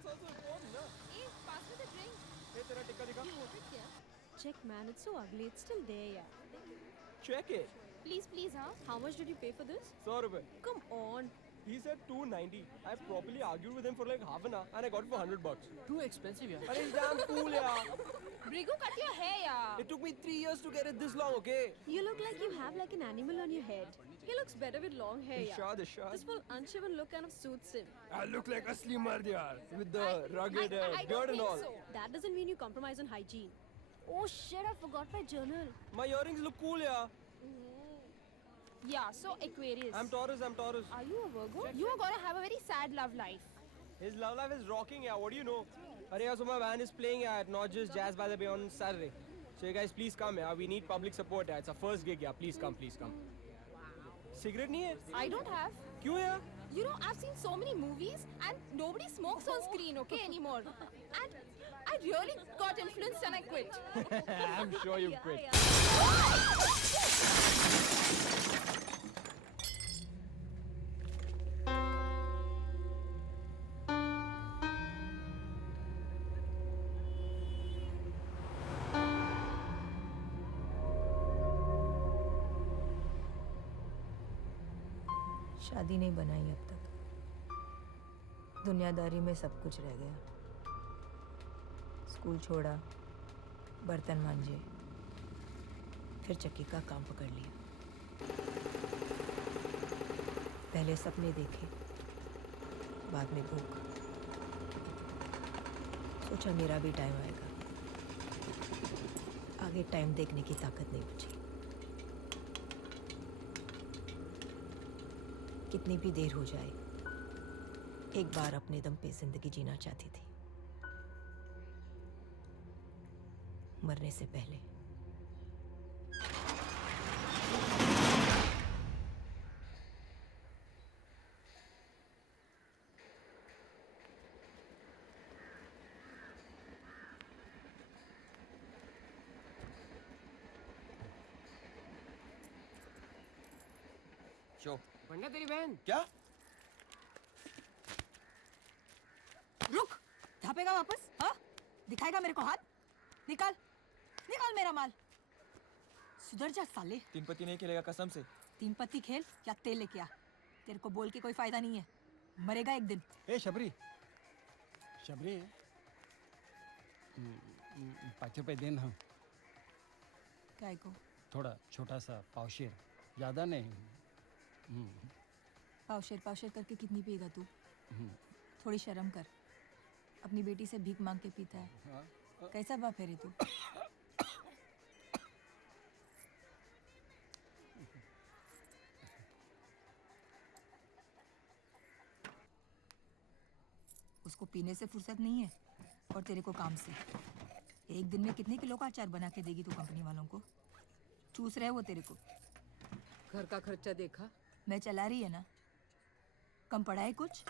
That's also important, na? Hey, pass me the drink. Hey, तेरा टिक्का दिखा. You want it, क्या? Check, man, it's so ugly. It's still there, yeah. Check it. Please, huh? How much did you pay for this? 100 रुपए. Come on. He said 290. I properly argued with him for like half an hour and I got it for $100. Too expensive, yeah. Arey, it's damn cool, yeah. Brigu, cut your hair, yeah. It took me 3 years to get it this long, okay? You look like you have like an animal on your head. He looks better with long hair, yeah. Irshad. This full unshaven look kind of suits him. I look like asli mard, yaar. With the rugged I beard don't and think all. so. That doesn't mean you compromise on hygiene. Oh shit, I forgot my journal. My earrings look cool, yeah. Yeah, so Aquarius. I'm Taurus. Are you a Virgo? You are gonna have a very sad love life. His love life is rocking, yeah. What do you know? Arey, yeah, so my band is playing at Not Just Jazz by the Bay on Saturday. So you guys please come, yeah. We need public support, yeah. It's our first gig, yeah. Please come. Cigarette nahi hai? I don't have. Kyun, yeah? You know, I've seen so many movies and nobody smokes on screen, okay, anymore. And I really got influenced and I quit. I'm sure you quit. शादी नहीं बनाई अब तक। दुनियादारी में सब कुछ रह गया। स्कूल छोड़ा, बर्तन मांजे, फिर चक्की का काम पकड़ लिया। पहले सपने देखे, बाद में भूख। सोचा मेरा भी टाइम आएगा। आगे टाइम देखने की ताकत नहीं बची। कितनी भी देर हो जाए, एक बार अपने दम पे जिंदगी जीना चाहती थी, मरने से पहले। शो. बढ़िया तेरी बहन। क्या? रुक, धापेगा वापस? हाँ? दिखाएगा मेरे को हाथ? निकाल मेरा माल। सुधर जा साले। 3 पत्ती नहीं खेलेगा कसम से। 3 पत्ती खेल या तेल लेके आ। तेरे को बोल के कोई फायदा नहीं है, मरेगा एक दिन। ए शबरी 5 रुपए देना। काय को? थोड़ा छोटा सा पावशेर, ज्यादा नहीं। पावशेर करके कितनी पिएगा तू? थोड़ी शर्म कर। अपनी बेटी से भीख मांग के पीता है। कैसा बाप है रे तू? उसको पीने से फुर्सत नहीं है और तेरे को काम से। एक दिन में कितने किलो का अचार बना के देगी तू कंपनी वालों को? चूस रहे वो तेरे को। घर का खर्चा देखा? मैं चला रही है ना, कम पड़ा है कुछ?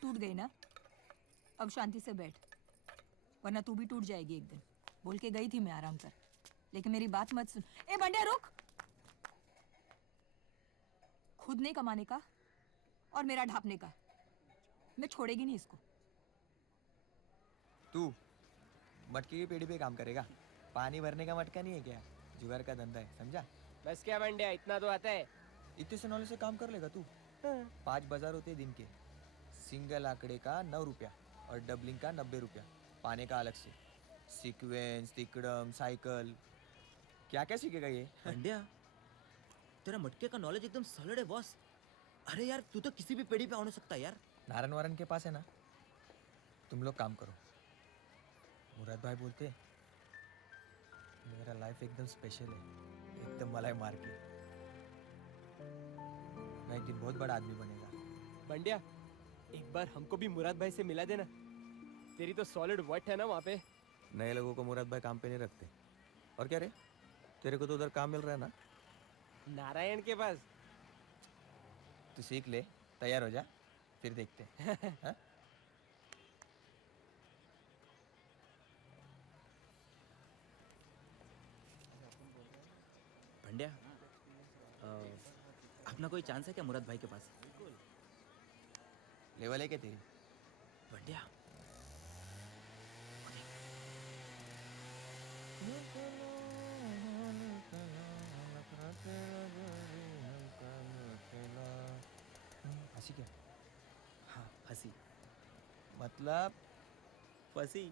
टूट गई ना? अब शांति से बैठ, वरना तू भी टूट जाएगी एक दिन। बोल के गई थी मैं आराम कर, लेकिन मेरी बात मत सुन। ए बंडिया रुक! खुद नहीं कमाने का और मेरा ढापने का, मैं छोड़ेगी नहीं इसको। तू मटके की पेड़ी पे काम करेगा, पानी भरने का मटका नहीं है क्या? जुगाड़ का धंधा है, समझा? बस क्या बंडिया, इतना तो आता है. इतने से नॉलेज से काम कर लेगा तू? 5 बाजार होते दिन के। सिंगल आंकड़े का 9 रुपया और डबलिंग का 90 रुपया, पाने का अलग से। सीक्वेंस, तिकड़म, साइकिल, क्या क्या सीखेगा ये? बंडिया, तेरा मटके का नॉलेज एकदम सॉलिड है बॉस। अरे यार, तू तो किसी भी पेड़ी पे आ सकता है यार। नारायण वारन के पास है ना, तुम लोग काम करो। मुराद भाई बोलते मेरा लाइफ एकदम स्पेशल है, एकदम मलाई मार के। मैं एक दिन बहुत बड़ा आदमी बनेगा। बंडिया, एक बार हमको भी मुराद भाई से मिला देना। तेरी तो सॉलिड वट है ना वहाँ पे। नए लोगों को मुराद भाई काम पे नहीं रखते। और क्या रे, तेरे को तो उधर काम मिल रहा है ना? नारायण के पास। तू सीख ले, तैयार हो जा, फिर देखते हैं। हाँ? बंडिया, अपना कोई चांस है क्या मुराद भाई के पास? लेवल है क्या तेरी? बढ़िया। हंसी क्या? हाँ हंसी मतलब फंसी।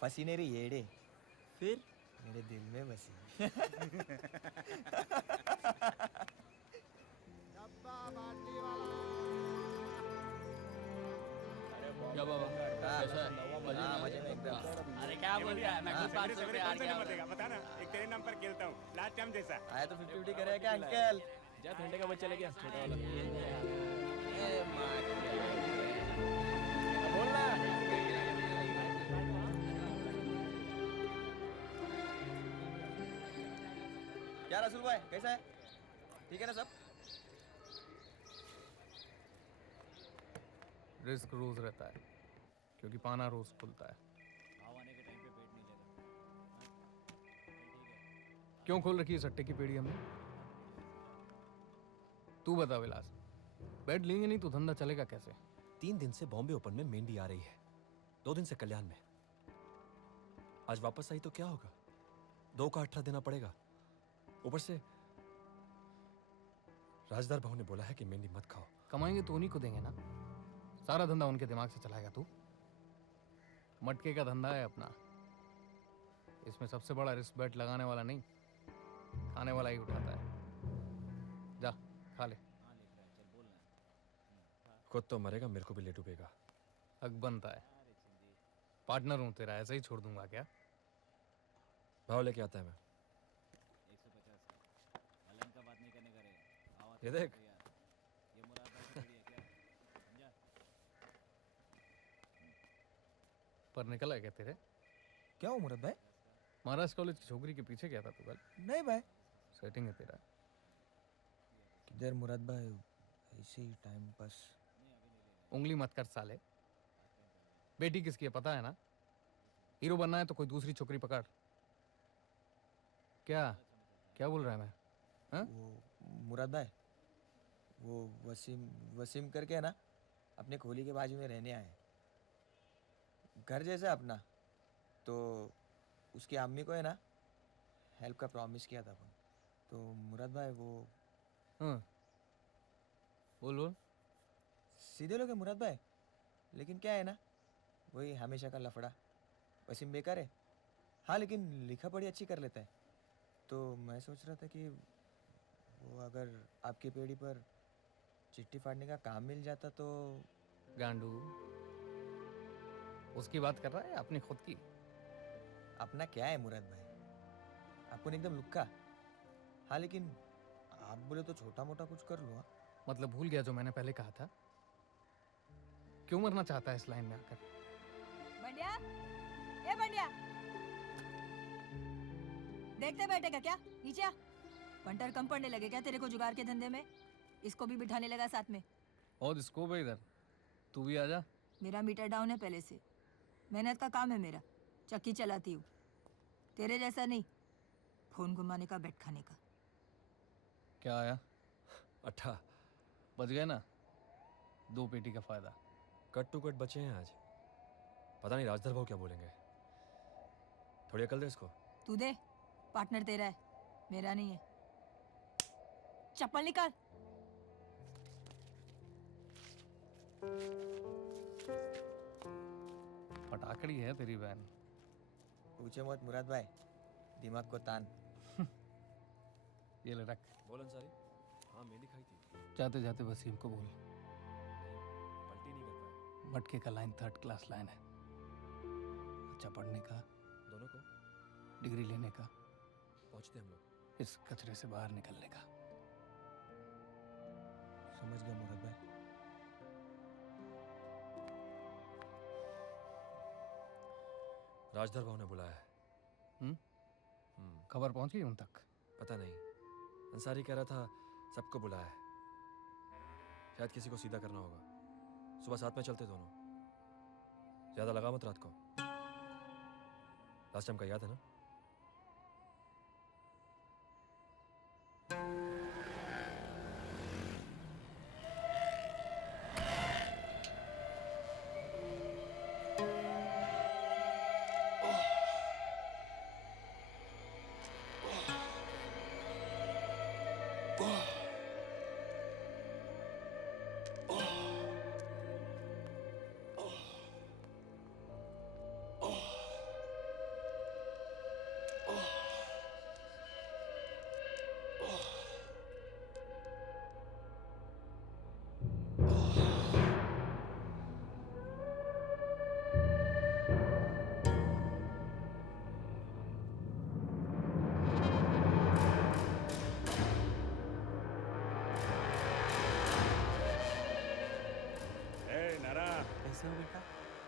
फंसी नहीं रही येड़े, फिर मेरे दिल में बसी। क्या बाबा कैसा है? मजे हाँ, में? मजे में एकदम। अरे क्या बोल रहा है? मैं खुद 500 रुपये हार गया। बता ना, एक तेरे नाम पर खेलता हूँ लास्ट टाइम जैसा। आया तो 50-50 करे क्या अंकल? जा घंटे का मैच चले गया छोटा वाला बोल ना। क्या रसूल भाई कैसा है? ठीक है ना सब? रिस्क रोज रहता है क्योंकि पाना रोज खुलता है। क्यों खोल रखी है सट्टे की पेड़ी हमने? तू बता विलास, बैट लेंगे नहीं तो धंधा चलेगा कैसे? 3 दिन से बॉम्बे ओपन में मेंढी आ रही है, 2 दिन से कल्याण में। आज वापस आई तो क्या होगा? 2 का 18 देना पड़ेगा। ऊपर से राजदार बहू ने बोला है कि मेंढी मत खाओ। कमाएंगे तो उन्हीं को देंगे ना, सारा धंधा उनके दिमाग से चलाएगा तू? मटके का धंधा है अपना, इसमें सबसे बड़ा रिस्क बैट लगाने वाला नहीं, खाने वाला ही उठाता है। जा खा ले। खुद तो मरेगा, मेरे को भी ले डूबेगा। हक बनता है, पार्टनर हूं तेरा, ऐसे ही छोड़ दूंगा क्या? भाव लेके आता है मैं। ये देख, पर निकला है क्या तेरे? क्या हो मुराद भाई? महाराज कॉलेज की छोकरी के पीछे क्या था तू कल? नहीं भाई। सेटिंग है तेरा। किधर मुराद भाई, ऐसे ही टाइम पास। उंगली मत कर साले, बेटी किसकी है पता है ना? हीरो बनना है तो कोई दूसरी छोकरी पकड़। क्या क्या बोल रहा है मैं? हाँ? वो मुराद भाई, वो वसीम करके है ना, अपने खोली के बाजू में रहने आए, घर जैसा अपना। तो उसकी अम्मी को है ना हेल्प का प्रॉमिस किया था अपन। तो मुराद भाई वो हाँ बोल बोल। सीधे लोग हैं मुराद भाई, लेकिन क्या है ना, वही हमेशा का लफड़ा। वसीम बेकार है हाँ, लेकिन लिखा पढ़ी अच्छी कर लेता है। तो मैं सोच रहा था कि वो अगर आपकी पेड़ी पर चिट्ठी फाड़ने का काम मिल जाता तो। गांडू, उसकी बात कर रहा है अपनी खुद की? अपना क्या है मुराद भाई, अपन एकदम लुक्का। हाँ लेकिन आप बोले तो छोटा मोटा कुछ कर लो। हाँ? मतलब भूल गया जो मैंने पहले कहा था? क्यों मरना चाहता है इस लाइन में आकर? बंडिया, ए बंडिया, देखते बैठेगा क्या? नीचे आ। पंटर कम पड़ने लगे क्या तेरे को जुगाड़ के धंधे में? इसको भी बिठाने लगा साथ में। और इसको भाई इधर, तू भी आजा। मेरा मीटर डाउन है पहले से, मेहनत का काम है मेरा, चक्की चलाती हूँ। तेरे जैसा नहीं, फोन घुमाने का, बैठ खाने का। क्या आया? 18 बच गए ना, 2 पेटी का फायदा। कट टू कट बचे हैं आज। पता नहीं राजदार भाव क्या बोलेंगे। थोड़ी अकल दे इसको। तू दे, पार्टनर तेरा है, मेरा नहीं है। चप्पल निकाल। पटाखड़ी है तेरी बहन। पूछे मत मुराद भाई, दिमाग को तान। ये ले रख। बोल अंसारी। हाँ मेंढी खाई थी, जाते जाते वसीम को बोल, पलटी नहीं कर पाए। मटके का लाइन 3rd क्लास लाइन है। अच्छा पढ़ने का, दोनों को डिग्री लेने का, पहुंचते हम लोग। इस कचरे से बाहर निकलने का। समझ गया मुराद भाई। राजदार भाव ने बुलाया है। खबर पहुंच गई उन तक? पता नहीं, अंसारी कह रहा था सबको बुलाया है। शायद किसी को सीधा करना होगा। सुबह 7 में चलते दोनों। ज्यादा लगा मत रात को। लास्ट टाइम का याद है ना?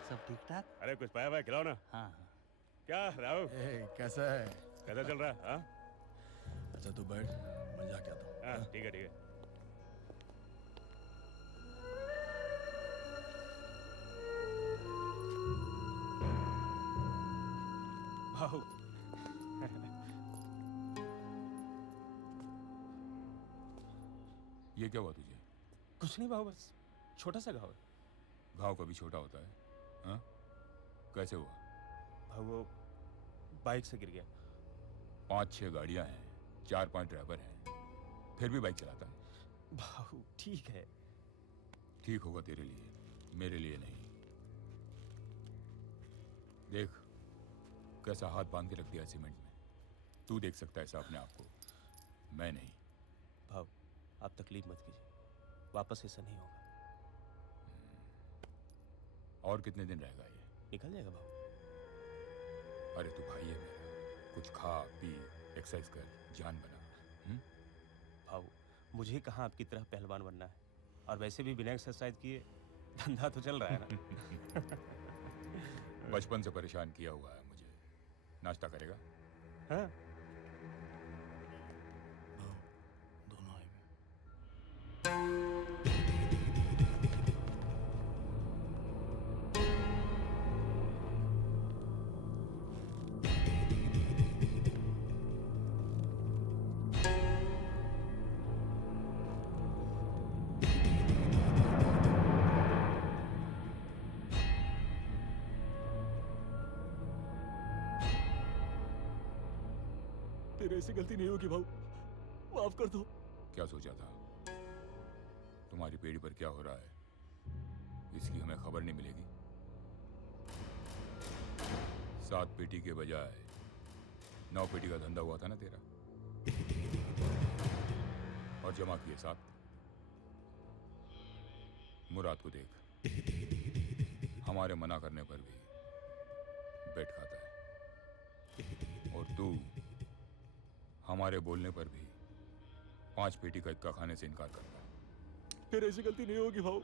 सब ठीक ठाक? अरे कुछ पाया भाई खिलाओ ना। हाँ क्या राव कैसा है? कैसा चल रहा है? हाँ अच्छा तू बैठ, मैं जाके आता हूँ। हाँ ठीक है ठीक है। भाऊ ये क्या हुआ तुझे? कुछ नहीं भाऊ, बस छोटा सा घाव है। घाव कभी छोटा होता है? हाँ? कैसे हुआ? भाऊ वो बाइक से गिर गया। 5-6 गाड़ियां हैं, 4-5 ड्राइवर हैं, फिर भी बाइक चलाता है। भाऊ ठीक है। ठीक होगा तेरे लिए, मेरे लिए नहीं। देख कैसा हाथ बांध के रख दिया सीमेंट में। तू देख सकता है ऐसा अपने आप को, मैं नहीं। भाऊ आप तकलीफ मत कीजिए, वापस ऐसा नहीं होगा। और कितने दिन रहेगा ये? निकल जाएगा भाऊ। अरे तू भाई है मेरा, कुछ खा पी, एक्सरसाइज कर, जान बना। भाऊ मुझे कहाँ आपकी तरह पहलवान बनना है, और वैसे भी बिना एक्सरसाइज किए धंधा तो चल रहा है ना। बचपन से परेशान किया हुआ है मुझे। नाश्ता करेगा? हाँ दोनों आए हुए। तेरे ऐसी गलती नहीं होगी भाऊ, माफ कर दो। क्या सोचा था? तुम्हारी पेड़ी पर क्या हो रहा है इसकी हमें खबर नहीं मिलेगी? 7 पेटी के बजाय 9 पेटी का धंधा हुआ था ना तेरा, और जमा किए 7। मुराद को देख, हमारे मना करने पर भी बैठ खाता है, और तू हमारे बोलने पर भी 5 पेटी का इक्का खाने से इनकार करता है। फिर ऐसी गलती नहीं होगी भाऊ,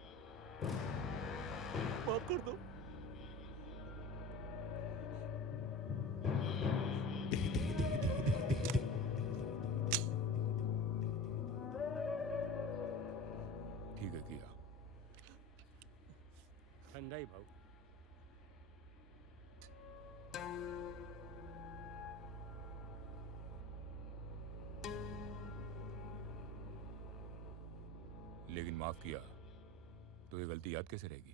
माफ कर दो। ठीक है किया। ठंडा ही भाऊ। लेकिन माफ किया तो ये गलती याद कैसे रहेगी?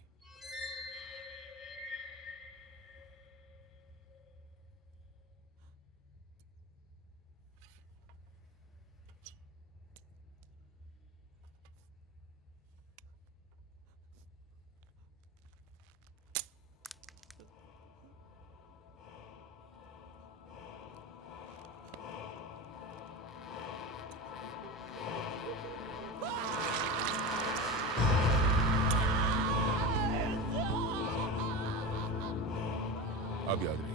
अब याद रही।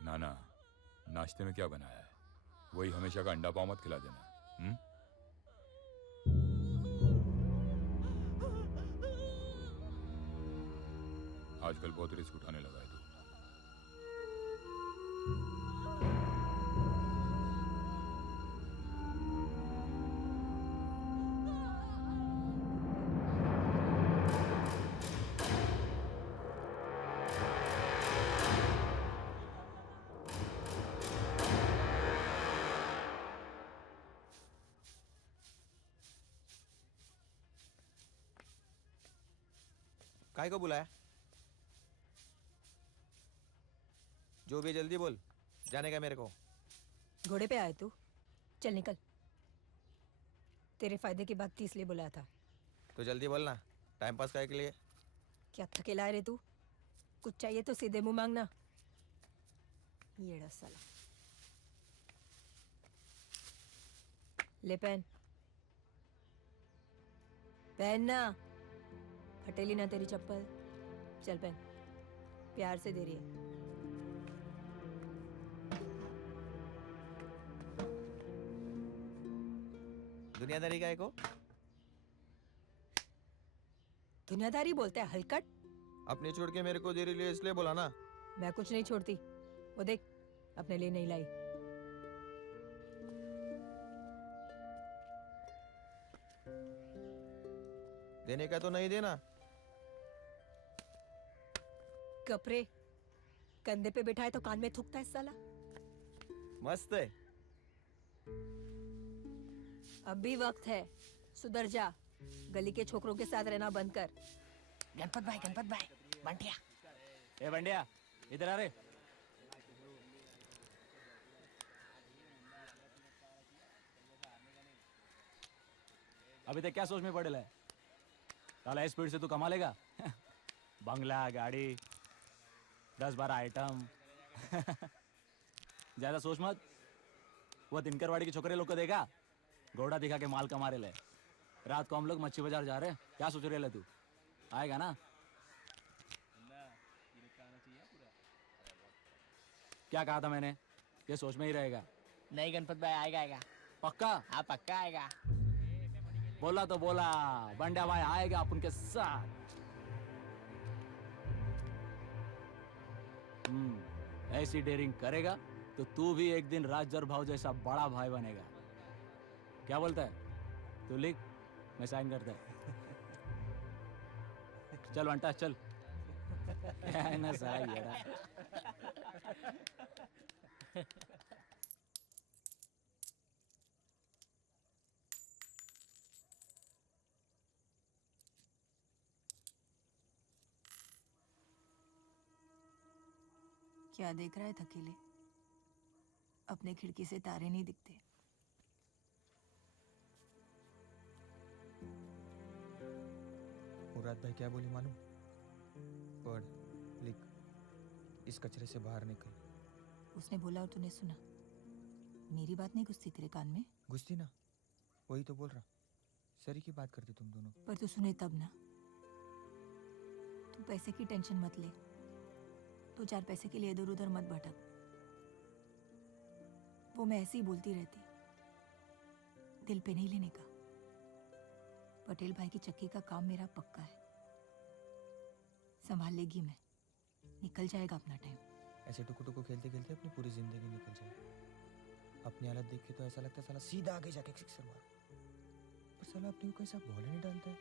नाना, नाश्ते में क्या बनाया है? वही हमेशा का अंडा पाव मत खिला देना। आजकल बहुत रिस्क उठाने लगा है तू। काय को बुलाया? जो भी जल्दी बोल, जाने का मेरे को। घोड़े पे आए तू? चल निकल। तेरे फायदे की बात थी इसलिए बुलाया था। तो जल्दी बोलना, टाइम पास करने के लिए। क्या थकेला है रे तू? कुछ चाहिए तो सीधे मुंह मांगना। येड़ा साला। ले पहन। पहन ना। फटेली ना तेरी चप्पल। चल पहन। प्यार से दे रही है। दुनियादारी का को दुनियादारी बोलते हैं हलकट। अपने छोड़ के मेरे को दे रही है इसलिए बोला ना। मैं कुछ नहीं छोड़ती, वो देख अपने लिए नहीं लाई। देने का तो नहीं देना। कपड़े कंधे पे बिठाए तो कान में थूकता है साला। मस्त है। अब भी वक्त है, सुधर जा। गली के छोकरों के साथ रहना बंद कर। गणपत भाई बंटिया। ए बंटिया इधर आ रे। अभी तक क्या सोच में पड़ेला है? साला इस स्पीड से तू कमा लेगा? बंगला, गाड़ी, 10-12 आइटम। ज्यादा सोच मत। वो तिनकरवाड़ी के छोकरे लोग को देखा, घोड़ा दिखा के माल कमा रहे ले। रात को हम लोग मच्छी बाजार जा रहे हैं। क्या सोच रहे ले तू? आएगा ना? क्या कहा था मैंने? ये सोच में ही रहेगा। नहीं गणपत भाई, आएगा। पक्का? हाँ पक्का आएगा। बोला तो बोला, बंडा भाई आएगा अपन के साथ। ऐसी डेयरिंग करेगा तो तू भी एक दिन राजर भाव जैसा बड़ा भाई बनेगा। क्या बोलता है? तू लिख, मैं साइन करता है। चल बंटा चल। क्या है ना साला येड़ा। क्या देख रहा है थकेले? अपने खिड़की से तारे नहीं दिखते। मुराद भाई क्या बोली मालूम? पढ़, लिख, इस कचरे से बाहर निकल। उसने बोला और तूने सुना? मेरी बात नहीं घुसती तेरे कान में? घुसती ना, वही तो बोल रहा। सरी की बात करते तुम दोनों। पर तू सुने तब ना। तू पैसे की टेंशन मत ले। तो 4 पैसे के लिए इधर उधर मत भटक। वो मैं ऐसे ही बोलती रहती, दिल पे नहीं लेने का। पटेल भाई की चक्की का काम मेरा पक्का है। संभाल लेगी मैं, निकल जाएगा अपना टाइम। ऐसे टुकु टुकु खेलते खेलते अपनी पूरी जिंदगी निकल जाए। अपनी हालत देख के तो ऐसा लगता है साला सीधा आगे जाके सिक्सर मार। पर साला अपने को कैसा बॉल नहीं डालता है।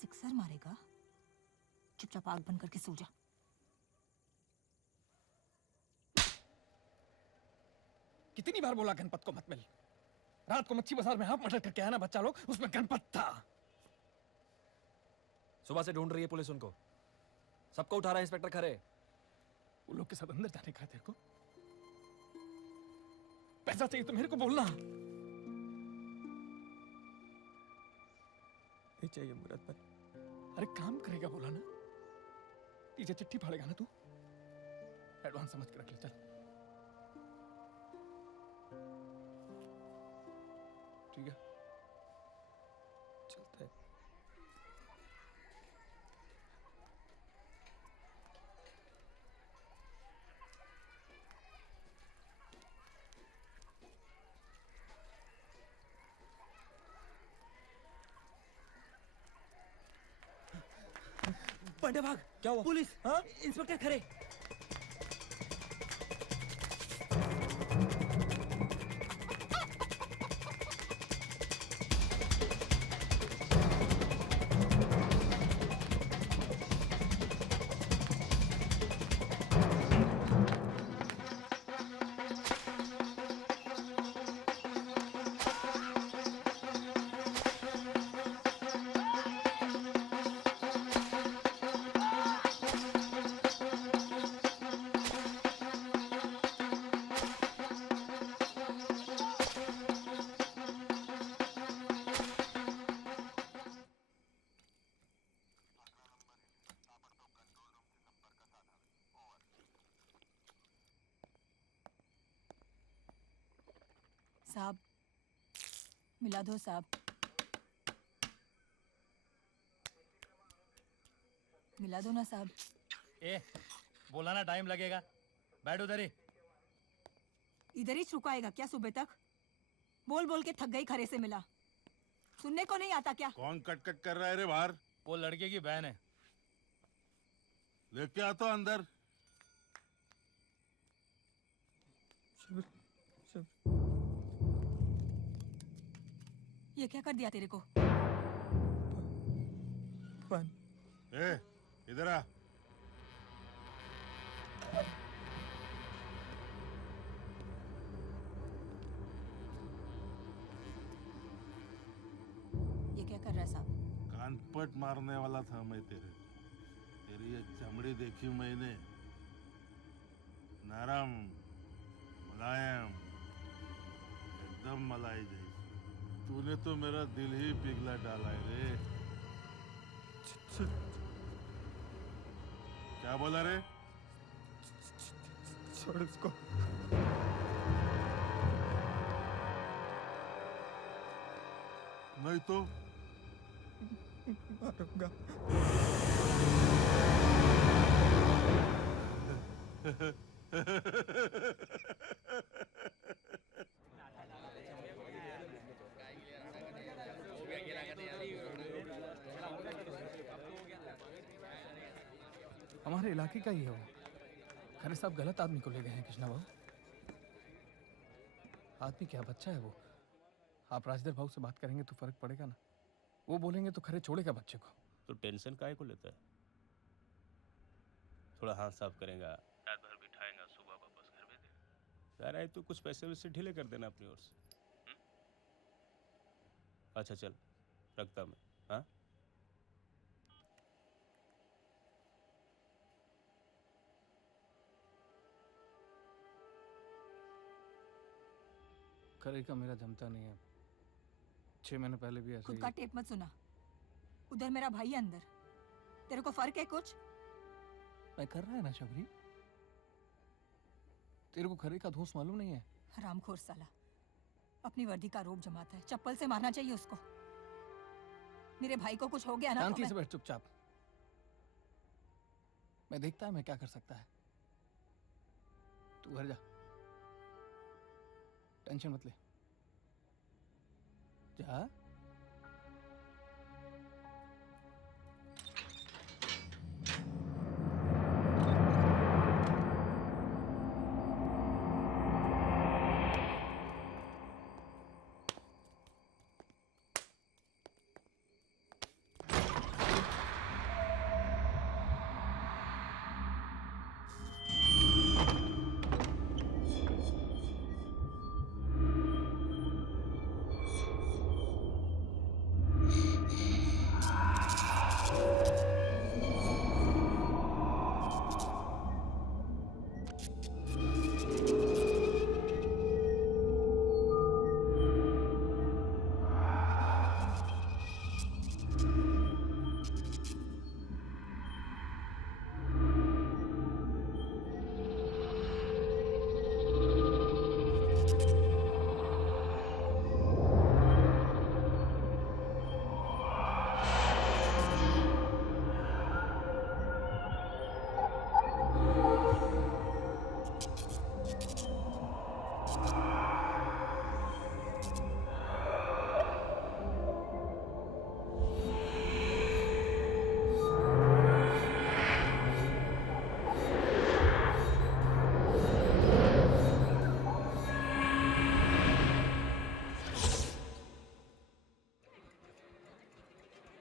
सिक्सर मारेगा? चुपचाप आग बंद करके सो जा। कितनी बार बोला गणपत को मत मिल। रात को मच्छी बाजार में हाफ मर्डर करके आया ना बच्चा लोग, उसमें गणपत था। सुबह से ढूंढ रही है पुलिस उनको। सबको उठा रहा है इंस्पेक्टर खरे। वो लोग के साथ अंदर जाने का तेरे को? पैसा चाहिए तो मेरे को बोलना। नहीं चाहिए मुराद भाई। अरे काम करेगा बोला ना। पीछे चिट्ठी फाड़ेगा ना तू? एडवांस समझ के रख ले। चल ठीक है, चलता है। बंडे भाग। क्या हुआ? पुलिस। हाँ? इंस्पेक्टर खरे। साहब, मिला दो साहब। मिला दो ना साहब। ए बोला ना टाइम लगेगा, बैठ उधर ही। इधर ही छुपाएगा क्या सुबह तक? बोल बोल के थक गई, खरे से मिला। सुनने को नहीं आता क्या? कौन कट कट कर रहा है रे बाहर? वो लड़के की बहन है। लेके आता अंदर। ये क्या कर दिया तेरे को? ए इधर आ। ये क्या कर रहा है साहब? कानपट मारने वाला था मैं तेरे। तेरी ये चमड़ी देखी मैंने, नरम मुलायम एकदम मलाई जैसी। तूने तो मेरा दिल ही पिघला डाला है रे। क्या बोला रे? छोड़ इसको। नहीं तो मारूंगा। हमारे इलाके का ही है वो। खरे साहब गलत आदमी को ले गए हैं कृष्णा बाबू। आदमी क्या, बच्चा है वो। आप राजधर भाव से बात करेंगे तो फर्क पड़ेगा ना। वो बोलेंगे तो खरे छोड़ेगा बच्चे को। तो टेंशन काहे को लेता है? थोड़ा हाथ साफ करेगा, रात भर बिठाएगा, सुबह वापस घर भेज देगा। यार आए तो कुछ पैसे वैसे ढीले कर देना अपनी ओर से। अच्छा चल, रखता मैं। हाँ खरे का मेरा जमता नहीं है। 6 महीने पहले भी ऐसे खुद ही। का टेप मत सुना। उधर मेरा भाई है अंदर। तेरे को फर्क है कुछ? मैं कर रहा है ना शबरी। तेरे को खरे का दोस्त मालूम नहीं है? हरामखोर साला अपनी वर्दी का रोब जमाता है। चप्पल से मारना चाहिए उसको। मेरे भाई को कुछ हो गया ना तो शांति से बैठ चुपचाप। मैं देखता है मैं क्या कर सकता है। तू घर जा, टेंशन मत ले। जा।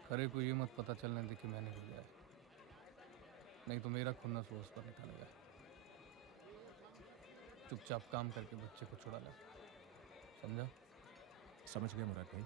खरे को ये मत पता चलने दे कि मैंने भेजा है, नहीं तो मेरा खुन्ना सोच पर निकलेगा। चुपचाप काम करके बच्चे को छुड़ा ला, समझा? समझ गया मुराद भाई।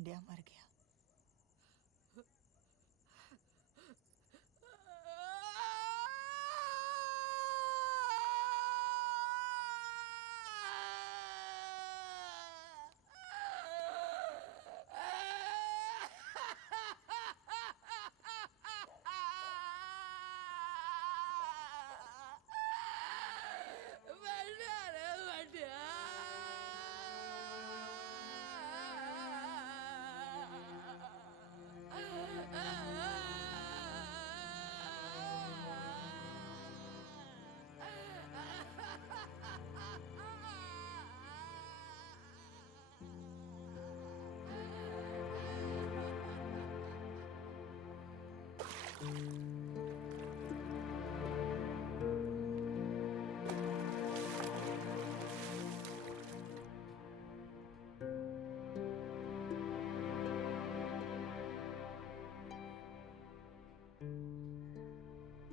बंड्या मर गया।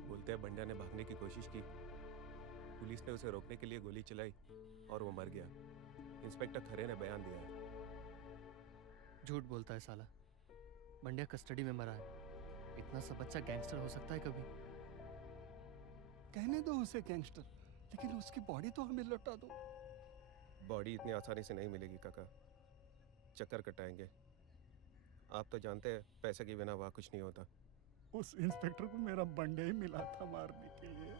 बोलते हैं बंड्या ने भागने की कोशिश की, पुलिस ने उसे रोकने के लिए गोली चलाई और वो मर गया। इंस्पेक्टर खरे ने बयान दिया है। झूठ बोलता है साला। बंड्या कस्टडी में मरा है। इतना सा बच्चा गैंगस्टर हो सकता है कभी? कहने दो उसे गैंगस्टर, लेकिन उसकी बॉडी तो हमें लौटा दो। बॉडी इतनी आसानी से नहीं मिलेगी काका, चक्कर कटाएंगे। आप तो जानते हैं पैसे के बिना वहाँ कुछ नहीं होता। उस इंस्पेक्टर को मेरा बंडे ही मिला था मारने के लिए।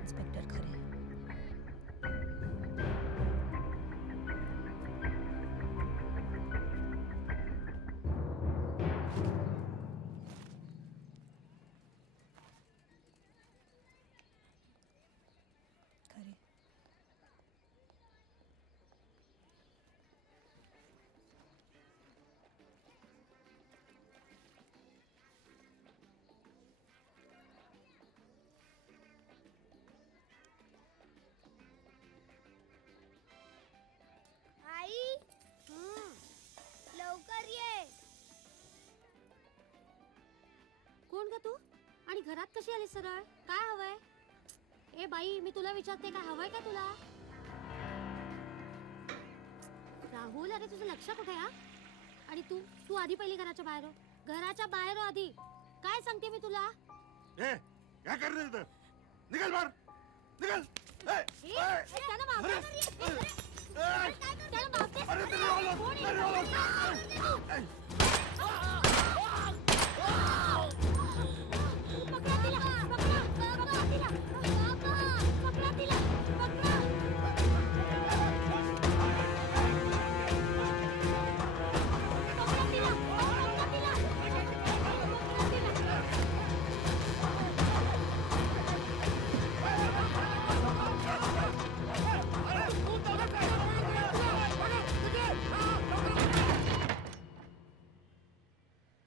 इंस्पेक्टर खरे, खरे आई लवकर ये. कोण ग तू आणि घरात कशी आली सरळ? काय हवंय? ए बाई, मी तुला विचारते, काय हवंय का तुला? राहुल, अरे तुझं लक्ष कुठे आहे? आणि तू तू आधी पहिली घराच्या बाहेर हो. घराच्या बाहेर हो आधी. काय सांगते मी तुला? ए, क्या कर रहे इधर? निकल बाहर, निकल. त्याला माफ कर रे. त्याला माफ कर. अरे तेरे औलाद.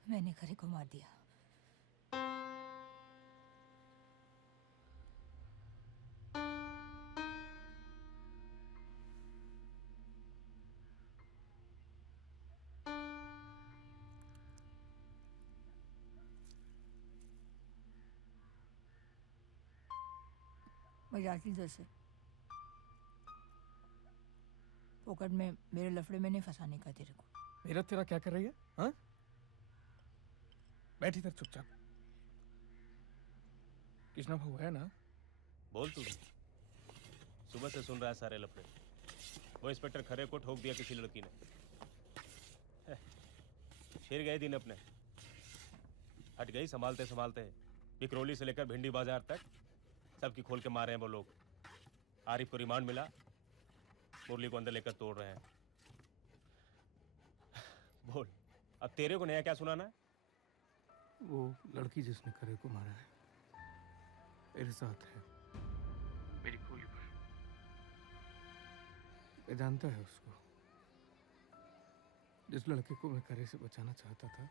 मैंने खरे को मार दिया। मैं जाती जैसे पोकट में मेरे लफड़े में नहीं फंसाने का तेरे को। मेरा तेरा क्या कर रही है? हाँ? बैठ इधर चुपचाप। कृष्णा भाऊ है ना? बोल तू। सुबह से सुन रहा है सारे लफड़े। वो इंस्पेक्टर खरे को ठोक दिया किसी लड़की ने। शेर गए दिन अपने। हट गई संभालते संभालते। विक्रोली से लेकर भिंडी बाजार तक सबकी खोल के मारे हैं वो लोग। आरिफ को रिमांड मिला, मुरली को अंदर लेकर तोड़ रहे हैं। बोल, अब तेरे को नया क्या सुनाना है? वो लड़की जिसने खरे को मारा है मेरे साथ है, मेरी गोली पर। मैं जानता है उसको। जिस लड़के को मैं खरे से बचाना चाहता था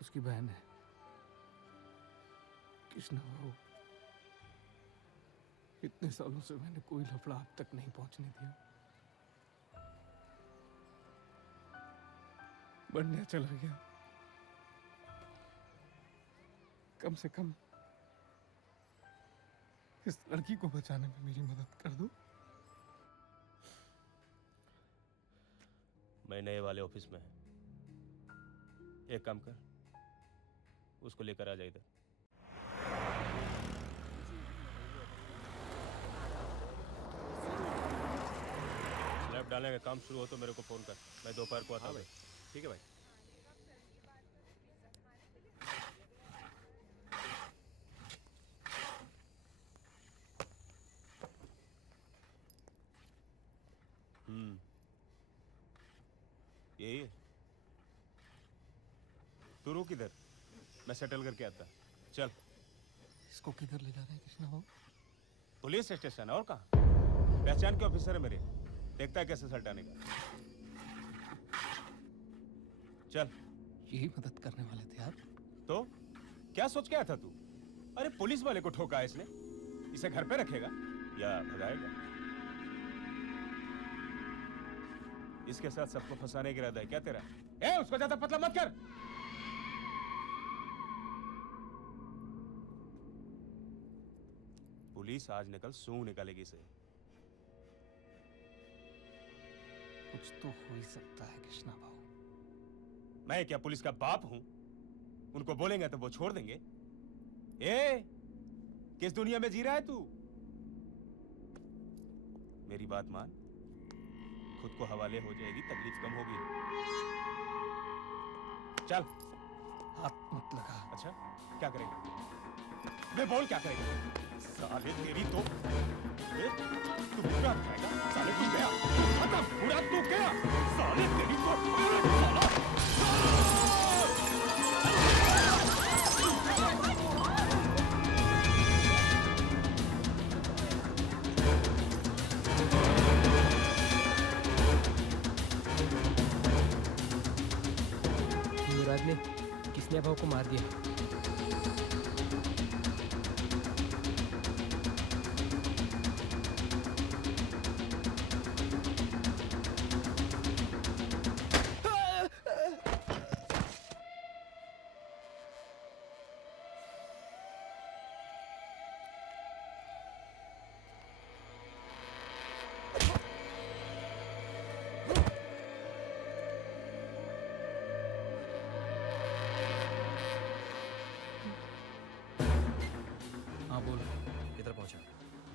उसकी बहन है कृष्णा भाऊ। इतने सालों से मैंने कोई लफड़ा अब तक नहीं पहुंचने दिया। बनने चला गया, कम से कम इस लड़की को बचाने में मेरी मदद कर दो। मैं नए वाले ऑफिस में एक काम कर, उसको लेकर आ जा इधर। स्लैब डालने का काम शुरू हो तो मेरे को फोन कर, मैं दोपहर को आता हूँ। ठीक है भाई। यही है, तू रुक इधर, मैं सेटल करके आता। चल। इसको किधर ले जा रहे हैं कृष्णा बाबू? पुलिस स्टेशन और कहाँ? पहचान के ऑफिसर है मेरे, देखता है कैसे सल्टाने का। चल। यही मदद करने वाले थे आप? तो क्या सोच के आया था तू? अरे पुलिस वाले को ठोका है इसने, इसे घर पे रखेगा या भगाएगा? इसके साथ सबको फंसाने का इरादा है क्या तेरा? ए, उसको ज्यादा पतला मत कर। पुलिस आज निकल सूंघ निकालेगी इसे। कुछ तो हो ही सकता है कृष्णा बाबू। मैं क्या पुलिस का बाप हूं? उनको बोलेंगे तो वो छोड़ देंगे? ए, किस दुनिया में जी रहा है तू? मेरी बात मान, खुद को हवाले हो जाएगी, तकलीफ कम होगी। चल। हाथ मत लगा। अच्छा, क्या करेगा? मैं बोल क्या करेगा? साले तेरी तो तू बुरा खाएगा। साले तू गया, खत्म, बुरा तू गया। साले तेरी तो युवराज ने किसने भाव को मार दिया? इधर पहुंचा।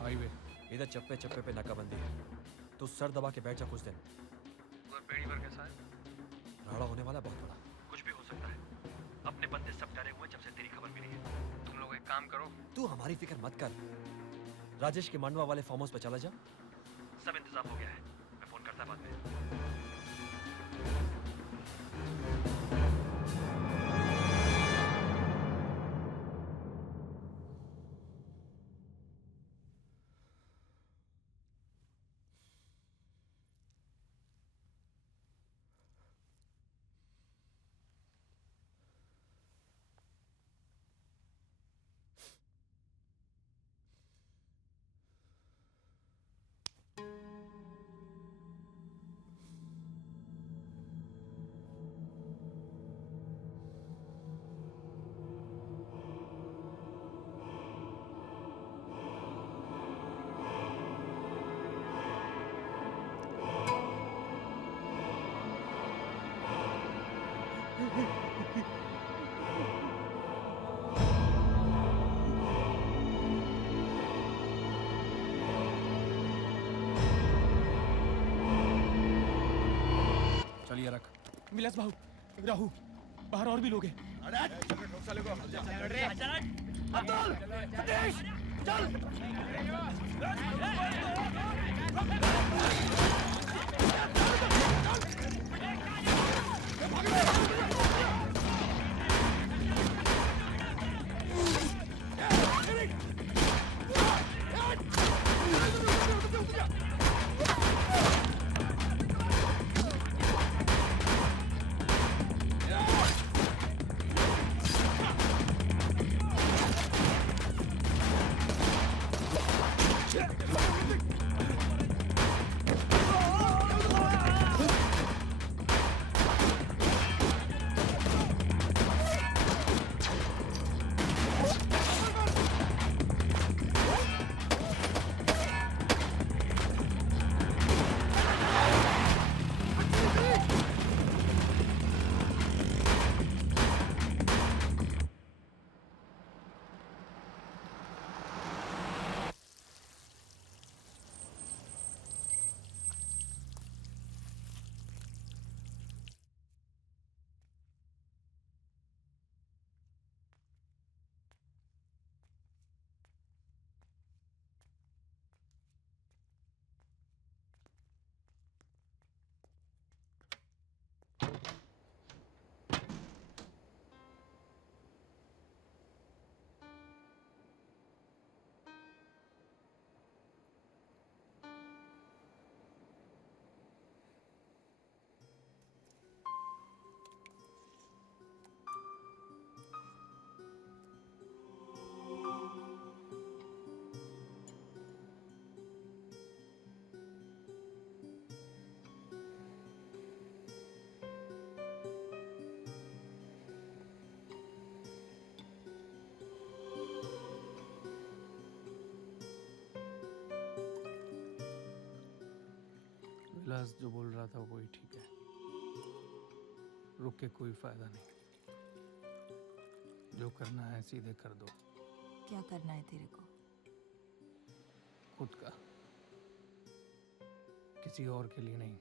हाईवे इधर चप्पे चप्पे पे नाकाबंदी है, तू सर दबा के बैठ जा कुछ दिन। उधर पेड़ी पर कैसा है? राड़ा होने वाला है बहुत बड़ा। कुछ भी हो सकता है। अपने बंदे सब डरे हुए जब से तेरी खबर मिली है। तुम लोग एक काम करो, तू हमारी फिक्र मत कर, राजेश के मांडवा वाले फार्म हाउस पे चला जा। सब इंतजाम हो गया है, मैं फोन करता बाद में। चलिए रख। विलास भाऊ, राहु, बाहर और भी लोग हैं। अब्दुल, सतीश, चल। विलास जो बोल रहा था वही ठीक है। रुक के कोई फायदा नहीं। जो करना है सीधे कर दो। क्या करना है तेरे को? खुद का, किसी और के लिए नहीं।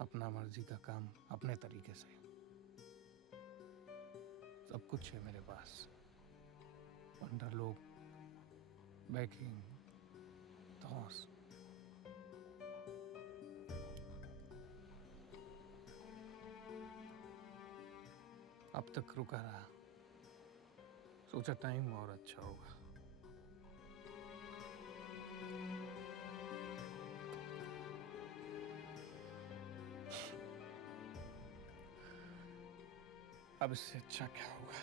अपना मर्जी का काम अपने तरीके से। सब कुछ है मेरे पास। वंडर लोग, बैकिंग, थॉस। अब तक रुका रहा, सोचा टाइम और अच्छा होगा। अब इससे अच्छा क्या होगा?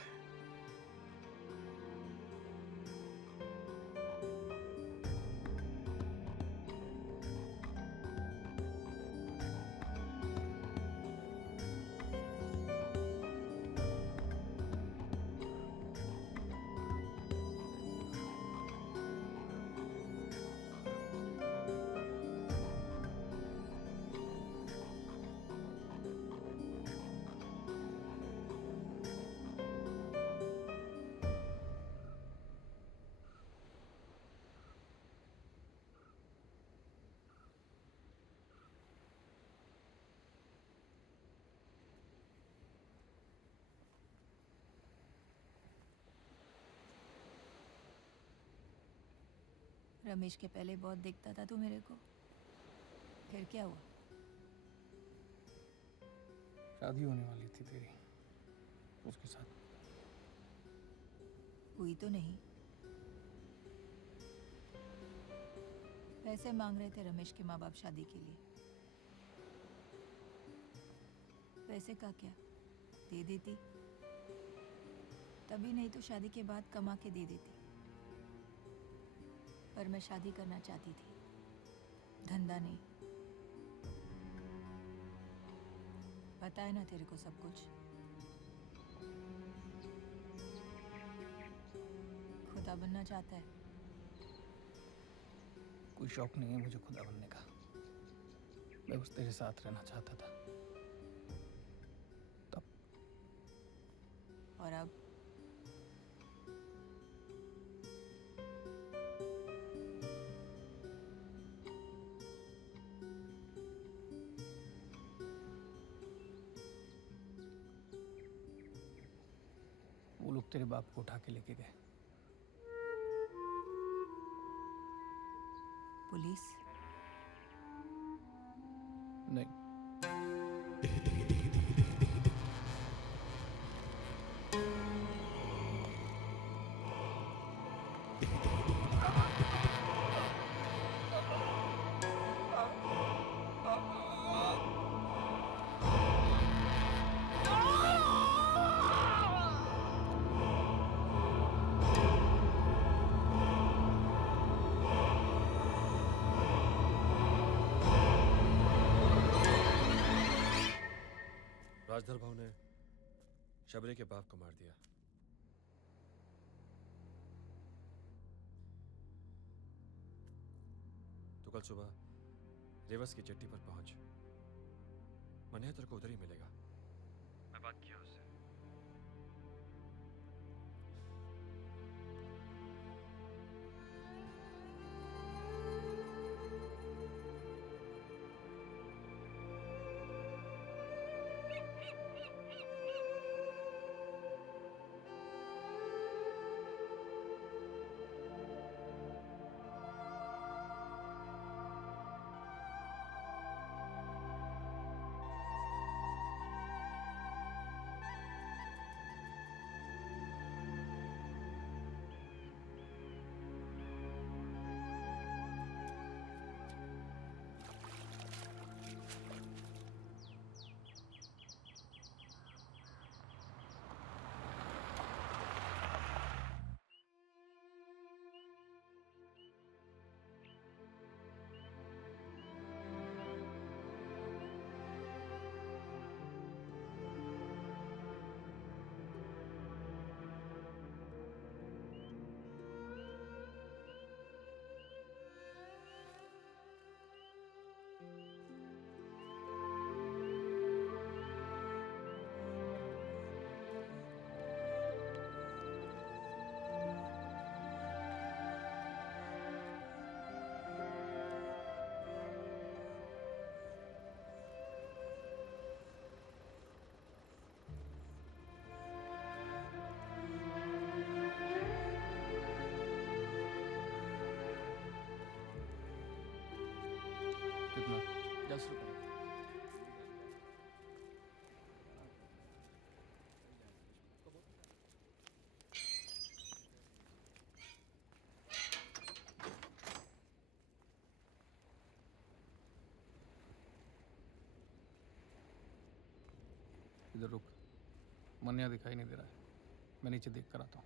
रमेश के पहले बहुत देखता था तू मेरे को, फिर क्या हुआ? शादी होने वाली थी तेरी उसके साथ। हुई तो नहीं। पैसे मांग रहे थे रमेश के माँ बाप शादी के लिए। पैसे का क्या, दे देती। तभी नहीं तो शादी के बाद कमा के दे देती। पर मैं शादी करना चाहती थी, धंधा नहीं। पता है ना तेरे को सब कुछ। खुदा बनना चाहता है। कोई शौक नहीं है मुझे खुदा बनने का। मैं बस तेरे साथ रहना चाहता था। और अब वो लोग तेरे बाप को उठा के लेके गए। पुलिस? नहीं, राजधर भाव ने शबरी के बाप को मार दिया। तो कल सुबह रेवस की चट्टी पर पहुंच। मन्या तेरे को उधर ही मिलेगा। मैं बात किया उससे। इधर रुक, मन्या दिखाई नहीं दे रहा है, मैं नीचे देख कर आता हूँ।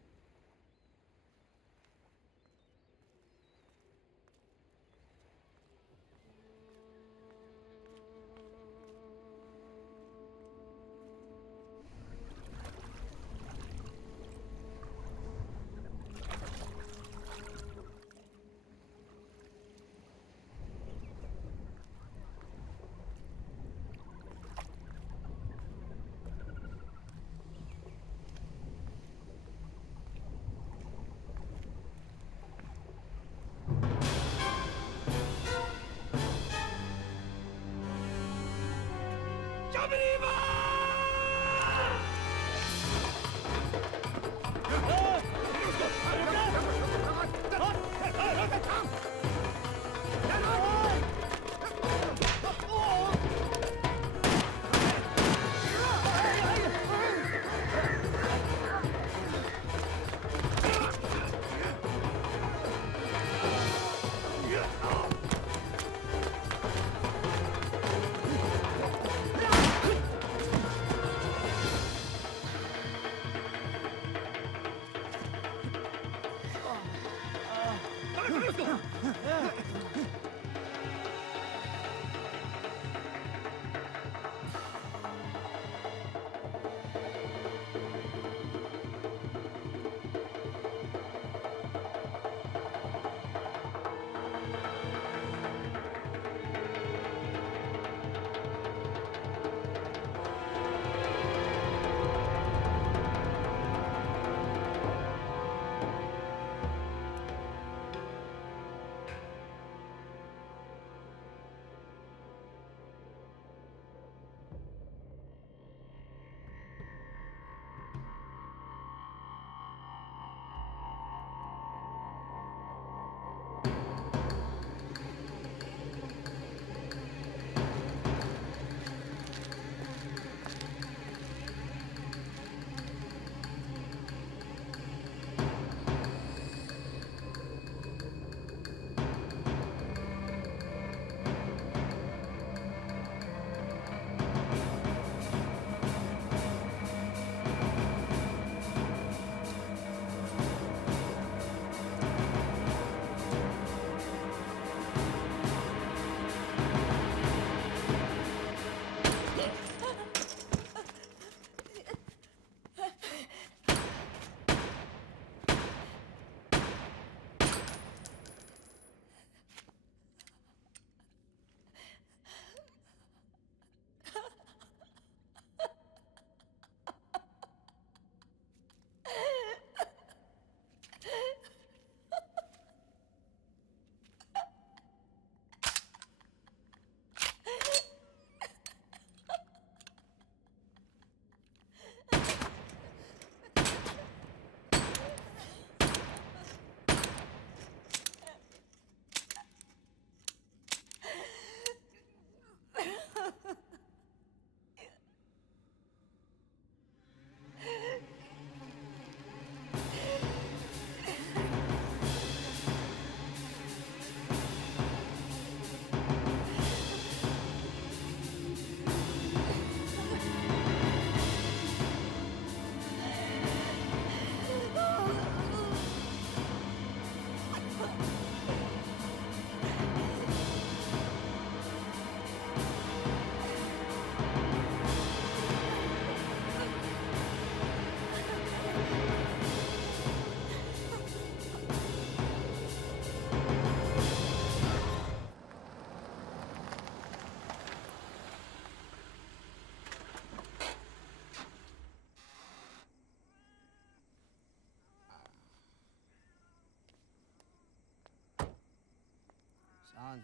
सांज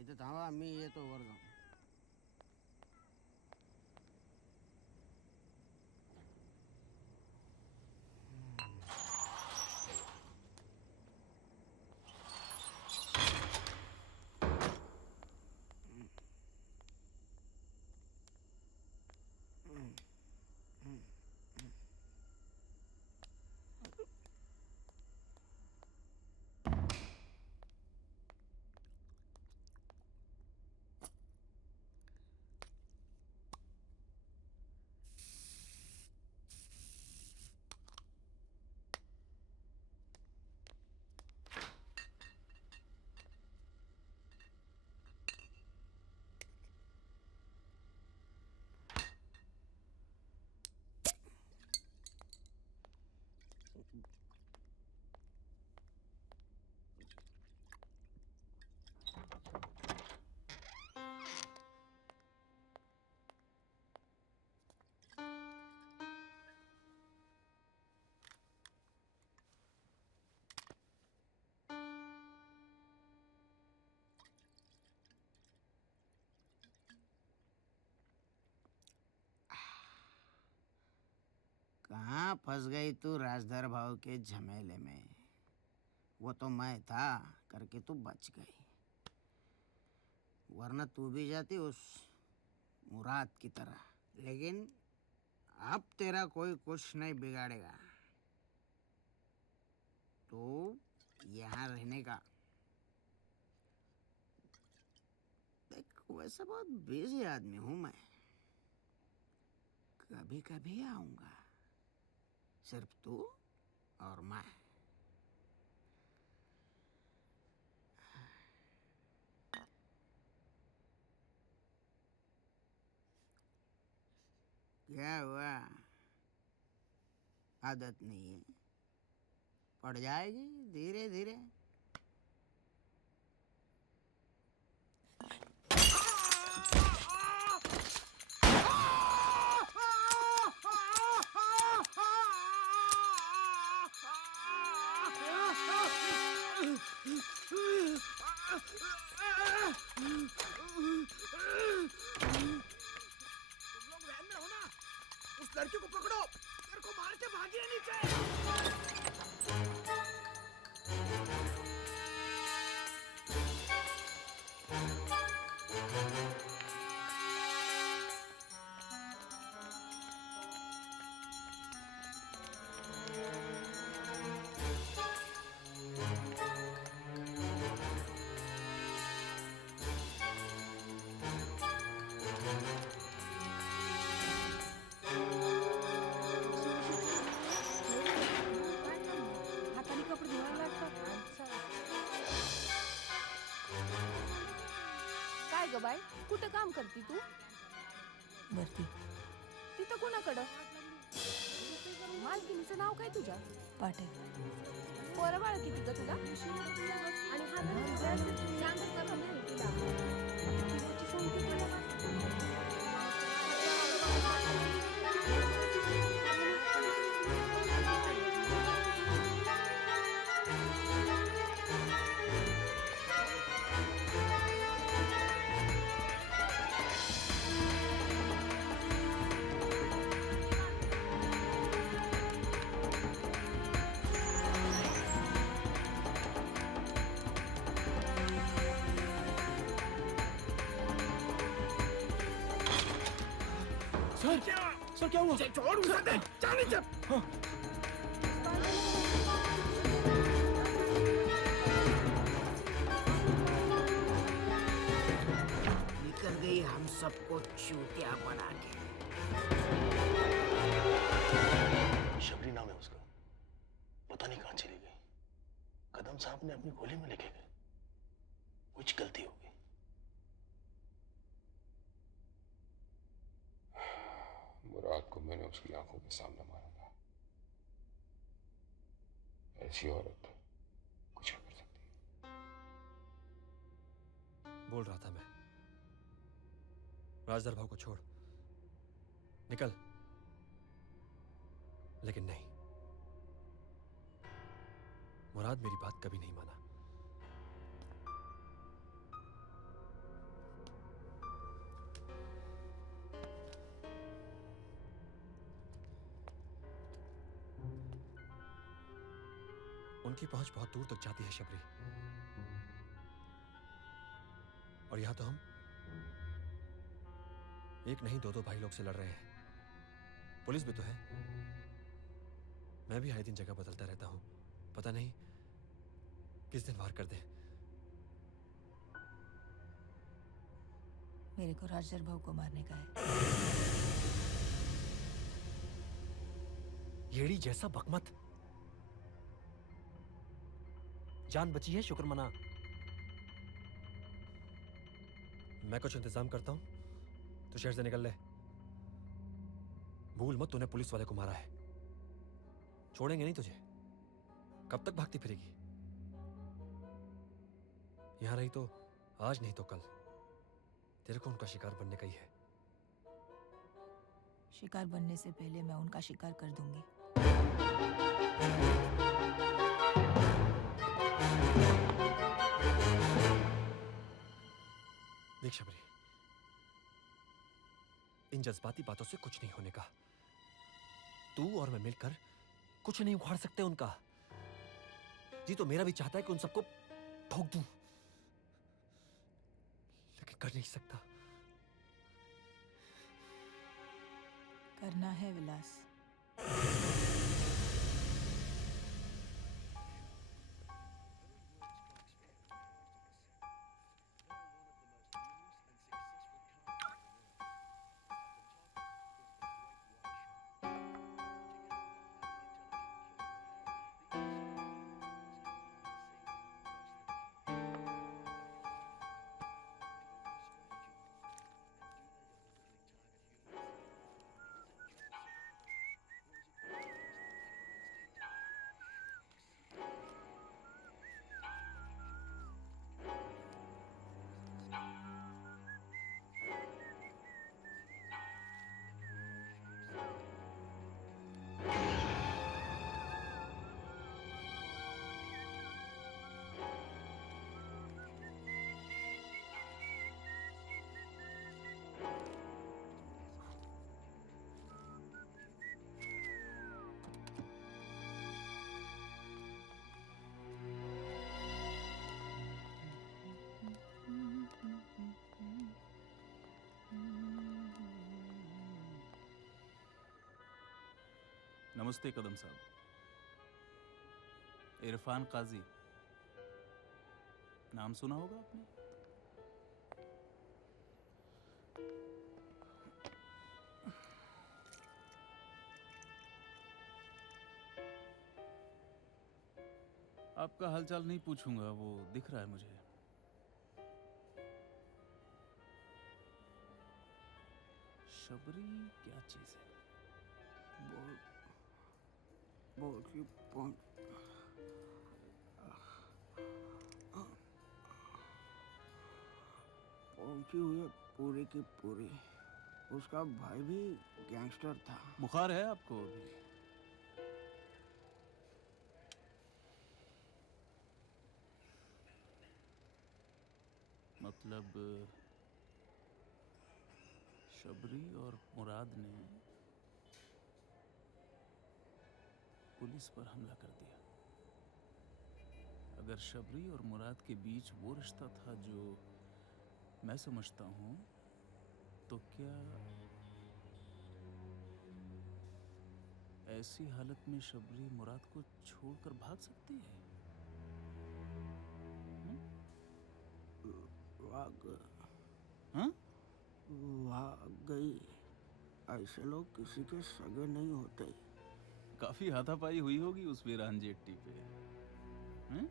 इथे थांबा, मी येतो वर जाऊन. कहाँ फंस गई तू राजधर भाव के झमेले में। वो तो मैं था करके तू बच गई, वरना तू भी जाती उस मुराद की तरह। लेकिन अब तेरा कोई कुछ नहीं बिगाड़ेगा। तो यहाँ रहने का देख, वैसे बहुत बिजी आदमी हूँ मैं, कभी कभी आऊंगा, सिर्फ तू और मैं। क्या हुआ? आदत नहीं है, पड़ जाएगी धीरे धीरे। उस लड़की को पकड़ो, तेरे को मार के भागिए नीचे। हाताने कपडे धुवायला लागतात. काय ग बाय, कुठं काम करती तू? वरती तिथं कोणाकडं? मालकीणीचं नाव काय तुझ्या? पाटे. पोरं बाळ किती ग तुला? आणि हा सांग करा नाही तिला. तिची सोंगटी करा. सर क्या हुआ? छोड़ उसे दे, चल नीचे। निकल गई हम सबको चूतिया बना के। शबरी नाम है उसका, पता नहीं कहाँ चली गई। कदम साहब ने अपनी गोली में लेके गए, कुछ गलती हो गई। मुराद को मैंने उसकी आंखों के सामने मारा था। ऐसी औरत कुछ नहीं कर सकती। बोल रहा था मैं, राजदर भाव को छोड़, निकल, लेकिन नहीं, मुराद मेरी बात कभी नहीं माना। उनकी पहुंच बहुत दूर तक जाती है शबरी, और यहां तो हम एक नहीं दो भाई लोग से लड़ रहे हैं। पुलिस भी तो है। मैं भी आए दिन जगह बदलता रहता हूं, पता नहीं किस दिन वार कर दे। मेरे को राजदर भाव को मारने का है। येड़ी जैसा बकमत। जान बची है, शुक्र मना। मैं कुछ इंतजाम करता हूं, तो शहर से निकल ले। भूल मत, तूने पुलिस वाले को मारा है। छोड़ेंगे नहीं तुझे। कब तक भागती फिरेगी? यहां रही तो आज नहीं तो कल तेरे को उनका शिकार बनने का ही है। शिकार बनने से पहले मैं उनका शिकार कर दूंगी। देख शबरी, इन जज्बाती बातों से कुछ नहीं होने का। तू और मैं मिलकर कुछ नहीं उखाड़ सकते उनका। जी तो मेरा भी चाहता है कि उन सबको ठोक दूं, लेकिन कर नहीं सकता। करना है विलास। नमस्ते कदम साहब। इरफान काजी, नाम सुना होगा आपने? आपका हालचाल नहीं पूछूंगा, वो दिख रहा है मुझे। शबरी क्या चीज है? पहुंची हुई है पूरी की पूरी। उसका भाई भी गैंगस्टर था। बुखार है आपको अभी? मतलब शबरी और मुराद ने पुलिस पर हमला कर दिया। अगर शबरी और मुराद के बीच वो रिश्ता था जो मैं समझता हूं, तो क्या ऐसी हालत में शबरी मुराद को छोड़कर भाग सकती है? भाग गई। ऐसे लोग किसी के सगे नहीं होते। काफी हाथापाई हुई होगी उस वीरान जेट्टी पे, हैं?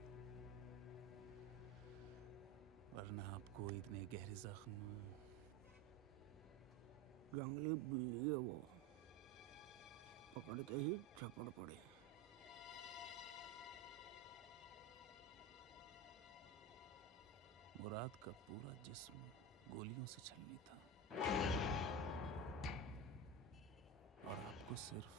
वरना आपको इतने गहरे जख्म। जंगली बिल्ली है वो, पकड़ते ही झपड़ पड़े। मुराद का पूरा जिस्म गोलियों से छलनी था और आपको सिर्फ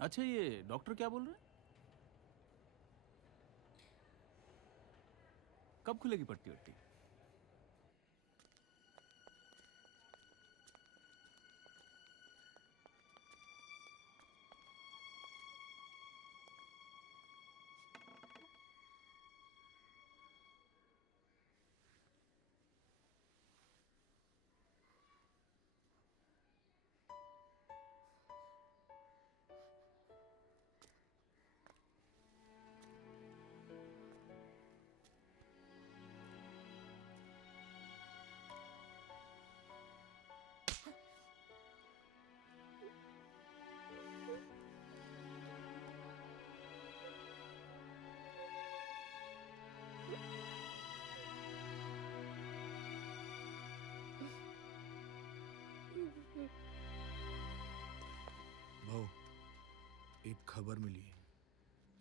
अच्छा, ये डॉक्टर क्या बोल रहे हैं? कब खुलेगी पट्टी वट्टी? भाऊ, एक खबर मिली है।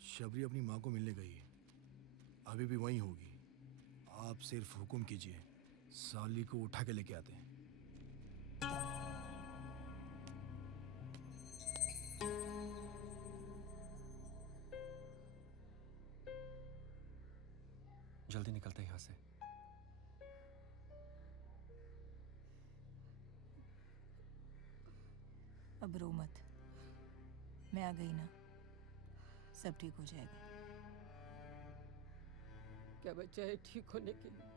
शबरी अपनी माँ को मिलने गई है। अभी भी वहीं होगी। आप सिर्फ हुक्म कीजिए, साली को उठा के लेके आते हैं। जल्दी निकलते हैं यहाँ से। अब रो मत, मैं आ गई ना, सब ठीक हो जाएगा। क्या बच्चा है ठीक होने के लिए?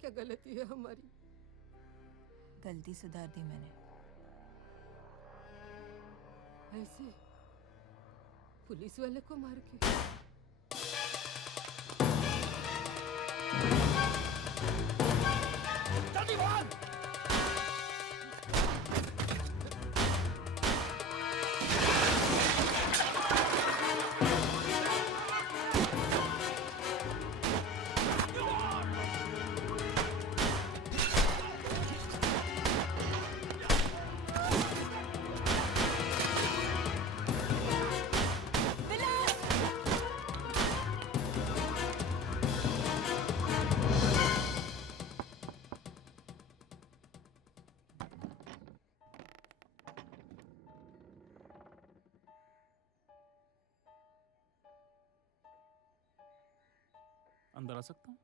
क्या गलती है हमारी? गलती सुधार दी मैंने। ऐसे पुलिस वाले को मार के? जल्दी भाग! अंदर आ सकता हूँ?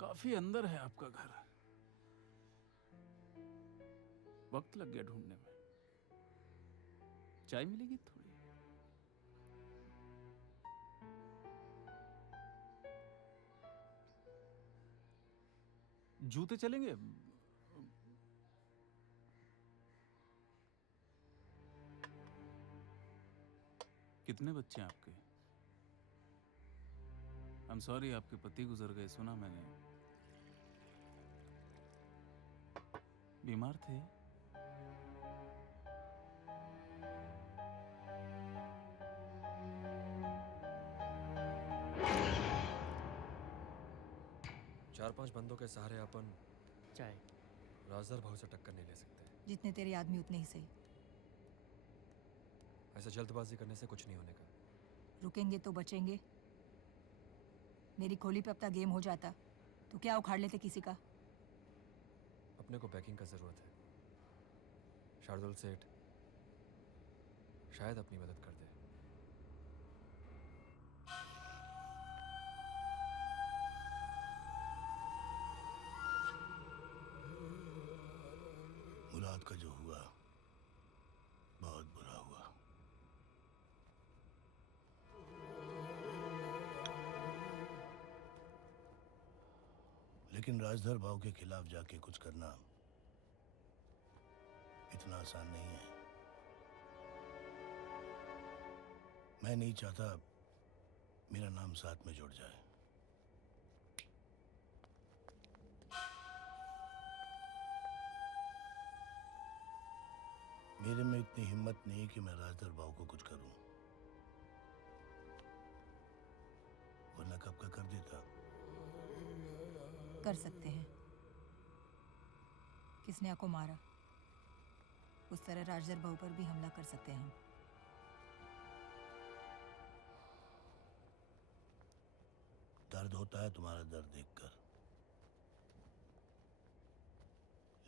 काफी अंदर है आपका घर। वक्त लग गया ढूंढने में। चाय मिलेगी थोड़ी? जूते चलेंगे? कितने बच्चे हैं आपके? I'm sorry, आपके पति गुजर गए, सुना मैंने। बीमार थे? चार पांच बंदों के सहारे अपन चाय राजदार भाव से टक्कर नहीं ले सकते। जितने तेरे आदमी उतने ही सही। ऐसे जल्दबाजी करने से कुछ नहीं होने का। रुकेंगे तो बचेंगे। मेरी खोली पे अपना गेम हो जाता तो क्या उखाड़ लेते किसी का। अपने को बैकिंग का जरूरत है। शार्दुल सेठ शायद अपनी मदद कर दे। मुराद का जो हुआ बहुत बुरा हुआ। लेकिन राजधर भाव के खिलाफ जाके कुछ करना इतना आसान नहीं है। मैं नहीं चाहता मेरा नाम साथ में जुड़ जाए। मेरे में इतनी हिम्मत नहीं कि मैं राजधर भाव को कुछ करूं, वरना कब का कर देता। कर सकते हैं। किसने आपको मारा, उस तरह राजदर भाव पर भी हमला कर सकते हैं हम। दर्द होता है तुम्हारा दर्द देखकर,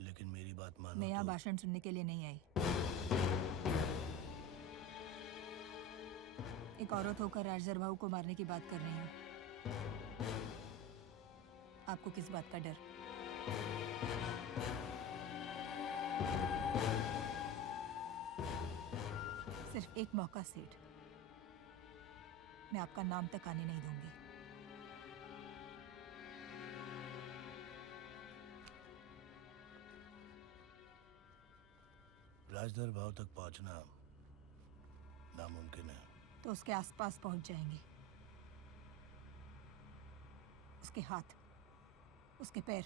लेकिन मेरी बात मानो। मैं यहाँ भाषण सुनने के लिए नहीं आई। एक औरत होकर राजदर भाव को मारने की बात कर रही हूँ। आपको किस बात का डर? सिर्फ एक मौका सेठ, मैं आपका नाम तक आने नहीं दूंगी। राजधर भाव तक पहुंचना नामुमकिन है। तो उसके आसपास पहुंच जाएंगे। उसके हाथ, उसके पैर,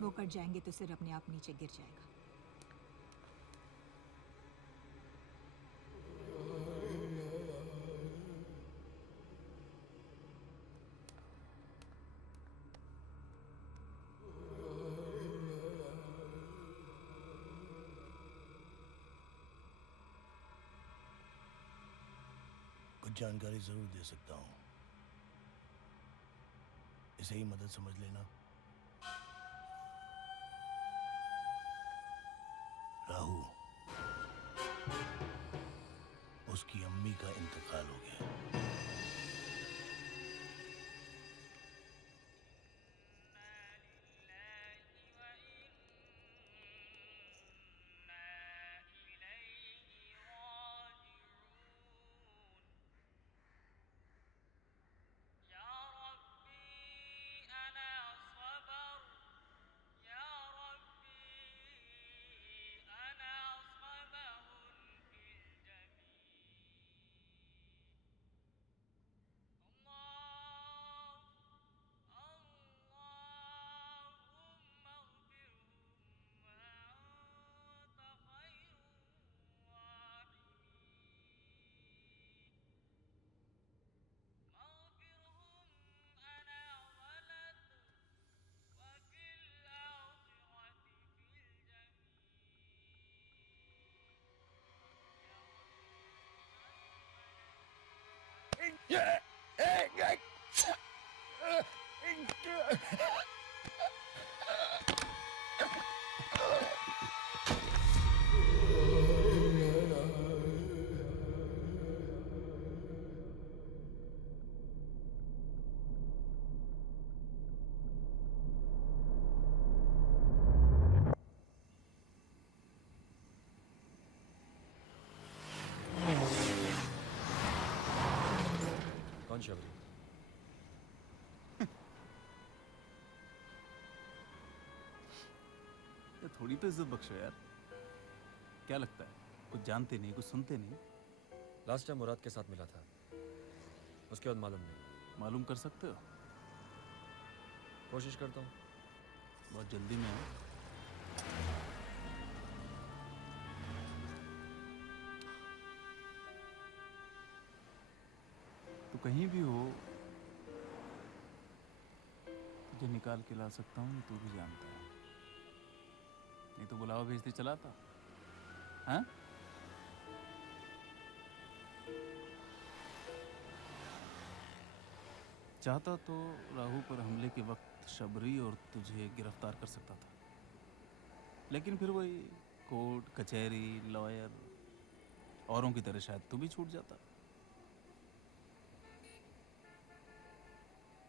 वो कट जाएंगे तो सिर अपने आप नीचे गिर जाएगा। कुछ जानकारी जरूर दे सकता हूँ, इसे ही मदद समझ लेना। कौन शबरी? ये थोड़ी तो इज्जत बख्शो यार। क्या लगता है कुछ जानते नहीं, कुछ सुनते नहीं? लास्ट टाइम मुराद के साथ मिला था, उसके बाद मालूम नहीं। मालूम कर सकते हो? कोशिश करता हूँ। बहुत जल्दी में है। तो कहीं भी हो तुझे निकाल के ला सकता हूँ, तू भी जानता है। नहीं तो बुलावा भेजते चलाता। हाँ? चाहता तो राहु पर हमले के वक्त शबरी और तुझे गिरफ्तार कर सकता था, लेकिन फिर वही कोर्ट कचहरी लॉयर औरों की तरह शायद तू भी छूट जाता।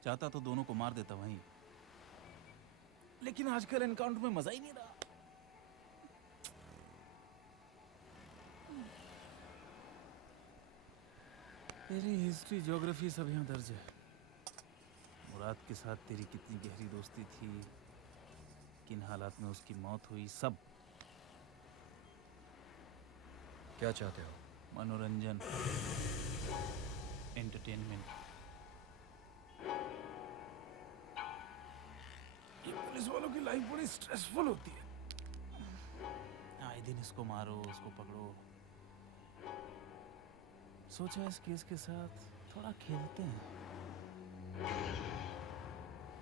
चाहता तो दोनों को मार देता वहीं, लेकिन आजकल एनकाउंटर में मजा ही नहीं रहा। तेरी हिस्ट्री ज्योग्राफी सब यहाँ दर्ज है। मुराद के साथ तेरी कितनी गहरी दोस्ती थी, किन हालात में उसकी मौत हुई, सब। क्या चाहते हो? मनोरंजन, एंटरटेनमेंट। ये पुलिस वालों की लाइफ बड़ी स्ट्रेसफुल होती है। आए दिन इसको मारो, उसको पकड़ो। सोचा इस केस के साथ थोड़ा खेलते हैं।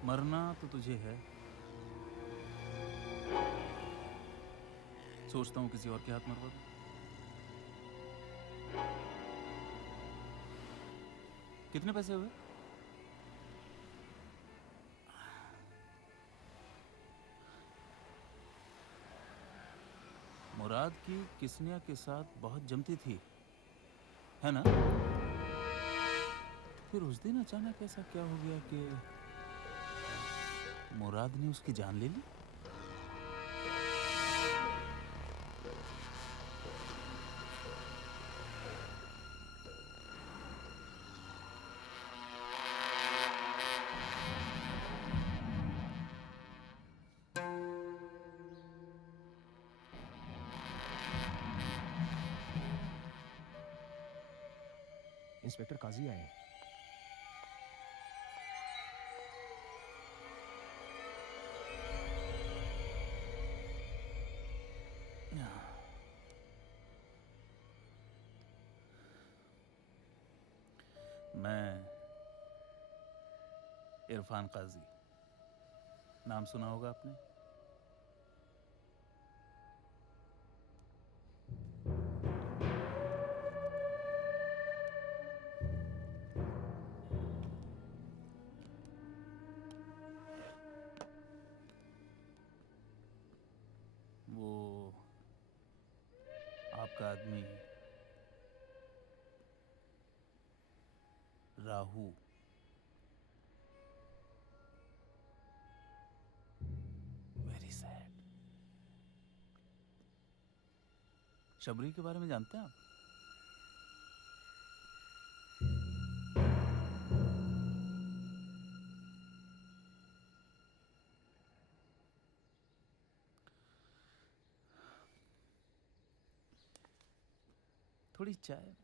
मरना तो तुझे है, सोचता हूँ किसी और के हाथ मरवा दूं। कितने पैसे हुए? मुराद की किस्निया के साथ बहुत जमती थी, है ना? फिर उस दिन अचानक ऐसा क्या हो गया कि मुराद ने उसकी जान ले ली? इंस्पेक्टर काजी आए हैं। मैं इरफान काजी, नाम सुना होगा आपने? वो आपका आदमी राहु। Very sad. शबरी के बारे में जानते हैं आप? थोड़ी चाय।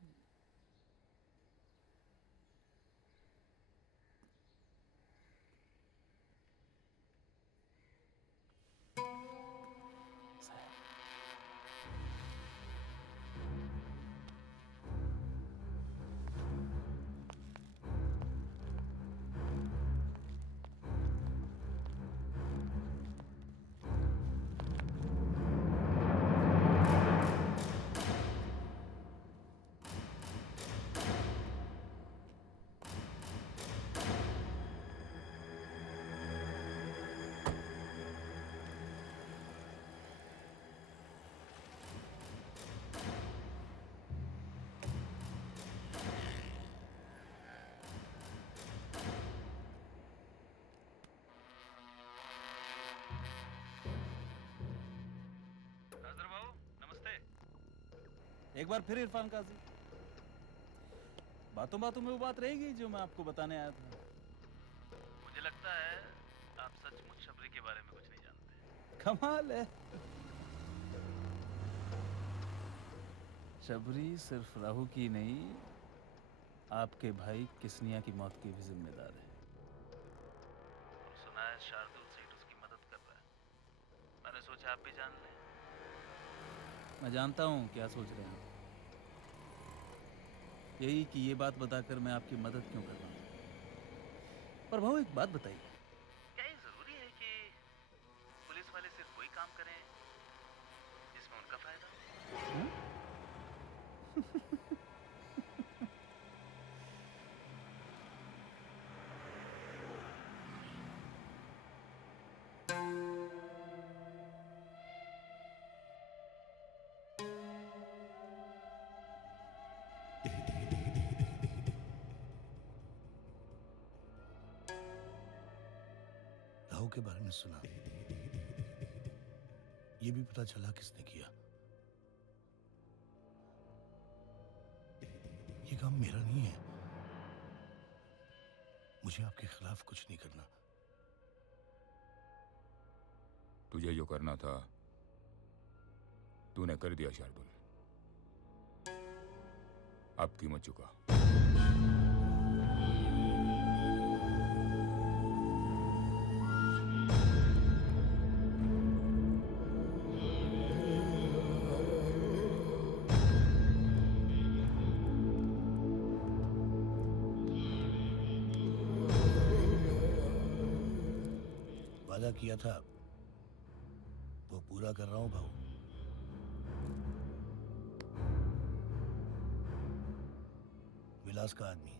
एक बार फिर इरफान काजी, बातों बातों में वो बात रहेगी जो मैं आपको बताने आया था। मुझे लगता है आप सचमुच शबरी के बारे में कुछ नहीं जानते। कमाल है। शबरी सिर्फ राहु की नहीं, आपके भाई किस्निया की मौत की भी जिम्मेदार है। और सुना है शार्दुल सेठ उसकी मदद कर रहा है। मैंने सोचा आप भी जान लें। मैं जानता हूँ क्या सोच रहे हैं, यही कि ये बात बताकर मैं आपकी मदद क्यों कर रहा हूँ। पर भाऊ एक बात बताइए, क्या ये जरूरी है कि पुलिस वाले सिर्फ वही काम करें जिसमें उनका फायदा? राहु के बारे में सुना, ये भी पता चला किसने किया। ये काम मेरा नहीं है, मुझे आपके खिलाफ कुछ नहीं करना। तुझे जो करना था तूने कर दिया शार्दुल, अब कीमत चुका। वादा किया था वो पूरा कर रहा हूं भाऊ। विलास का आदमी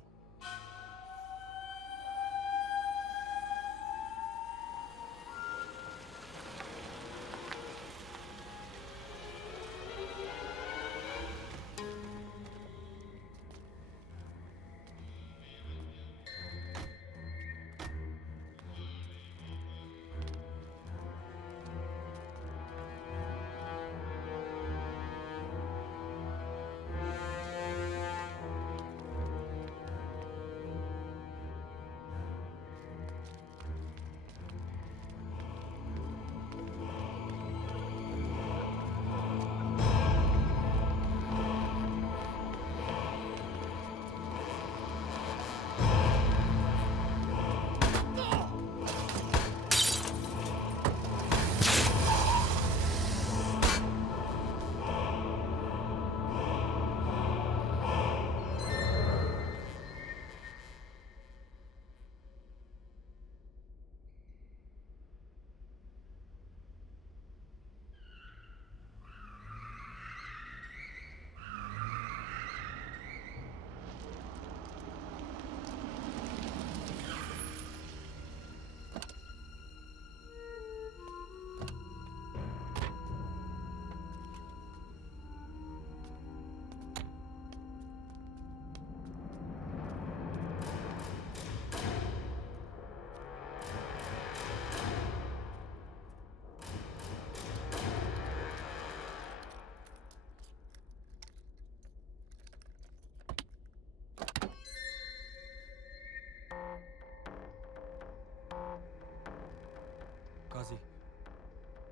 काजी,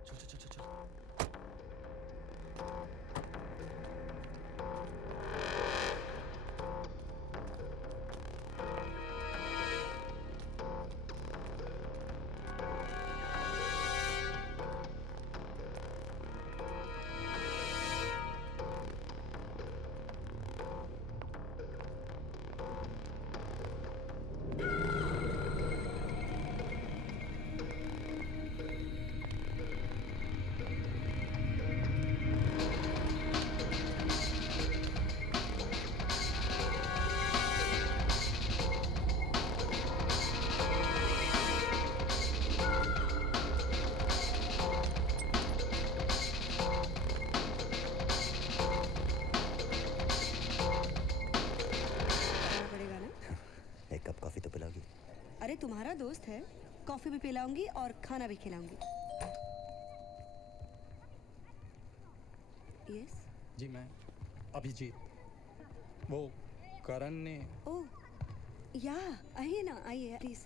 चल चल चल चल। अरे तुम्हारा दोस्त है, कॉफी भी पिलाऊंगी और खाना भी खिलाऊंगी। यस जी मैं अभिजीत वो करण ने ओह या आइए ना, आइए प्लीज।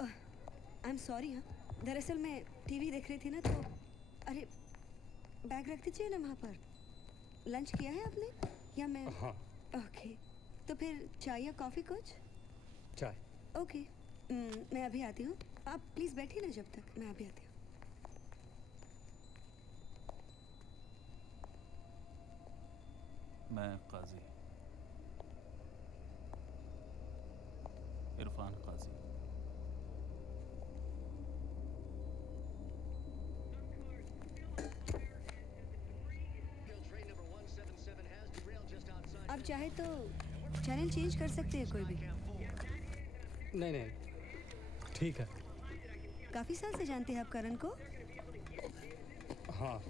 I am sorry. हाँ, दरअसल मैं टीवी देख रही थी ना, तो अरे बैग रख दीजिए ना वहाँ पर। लंच किया है आपने या मैं? हाँ। ओके, तो फिर चाय या कॉफ़ी कुछ? चाय। ओके, मैं अभी आती हूँ। आप प्लीज़ बैठिए ना जब तक, मैं अभी आती हूँ। मैं काजी इरफान काजी। आप चाहे तो चैनल चेंज कर सकते हैं कोई भी। नहीं नहीं, ठीक है। काफ़ी साल से जानते हैं आप करण को? हाँ।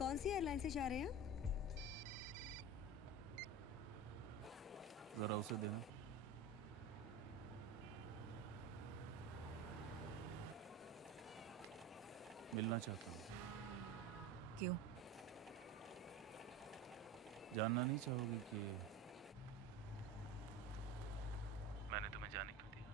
कौन सी एयरलाइन से जा रहे हैं? जरा उसे देना। मिलना चाहता हूँ। क्यों? जानना नहीं चाहोगी कि मैंने तुम्हें जाने क्यों दिया?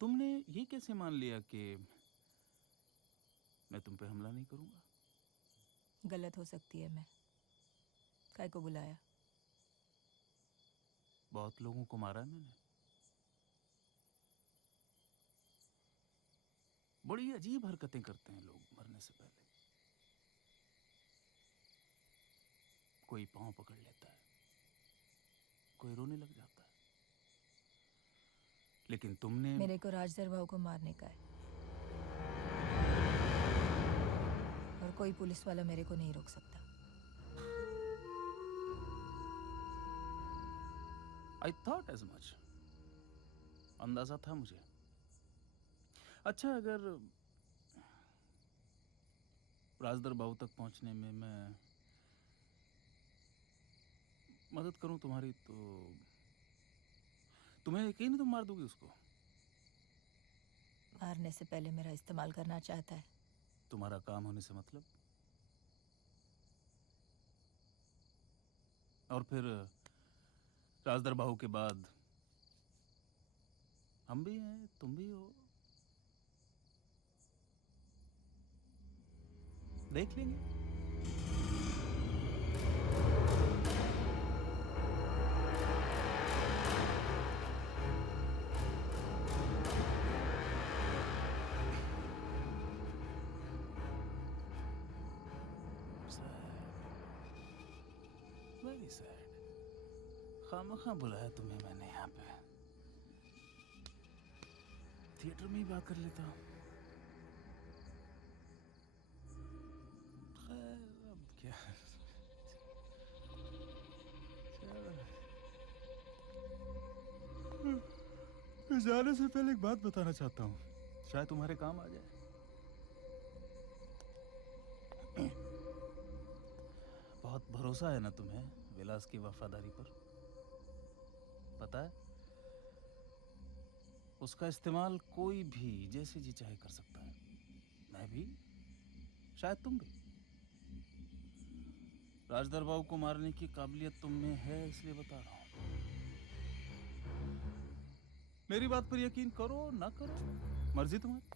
तुमने ये कैसे मान लिया कि मैं तुम पे हमला नहीं करूंगा? गलत हो सकती है। मैं काय को बुलाया? बहुत लोगों को मारा है मैंने। बड़ी अजीब हरकतें करते हैं लोग मरने से पहले। कोई पांव पकड़ लेता है, कोई रोने लग जाता है, लेकिन तुमने मेरे को राजदर भाव को मारने का है, और कोई पुलिस वाला मेरे को नहीं रोक सकता। I thought as much. अंदाजा था मुझे। अच्छा, अगर राजदर बाबू तक पहुंचने में मैं मदद करूं तुम्हारी, तो तुम्हें यकीन है तुम मार दोगी उसको? मारने से पहले मेरा इस्तेमाल करना चाहता है। तुम्हारा काम होने से मतलब? और फिर राजदर बाहू के बाद हम भी हैं, तुम भी हो, देख लेंगे। Very sad. खामखा बुलाया तुम्हें मैंने यहाँ पे। थिएटर में ही बात कर लेता हूँ। खैर, अब क्या। जाने से पहले एक बात बताना चाहता हूँ, शायद तुम्हारे काम आ जाए। बहुत भरोसा है ना तुम्हें विलास की वफादारी पर? पता है, उसका इस्तेमाल कोई भी जैसे जी चाहे कर सकता है। मैं भी, शायद तुम भी। राजदर बाबू को मारने की काबिलियत तुम में है, इसलिए बता रहा हूं। मेरी बात पर यकीन करो ना करो, मर्जी तुम्हारी।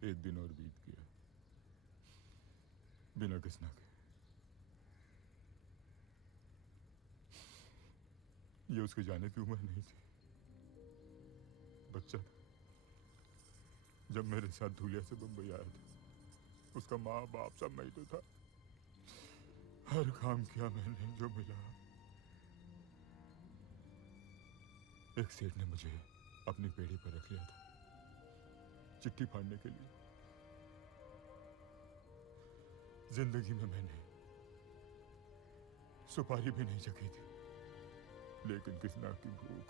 एक दिन और बीत गया बिना किसना के। ये उसके जाने की उम्र नहीं थी, बच्चा था। जब मेरे साथ धूलिया से बम्बई आया था, उसका माँ बाप सब मैं ही तो था। हर काम किया मैंने जो मिला। एक सेठ ने मुझे अपनी पेड़ी पर रख लिया था चिट्ठी फाड़ने के लिए। जिंदगी में मैंने सुपारी भी नहीं चखी थी, लेकिन किसना की भूख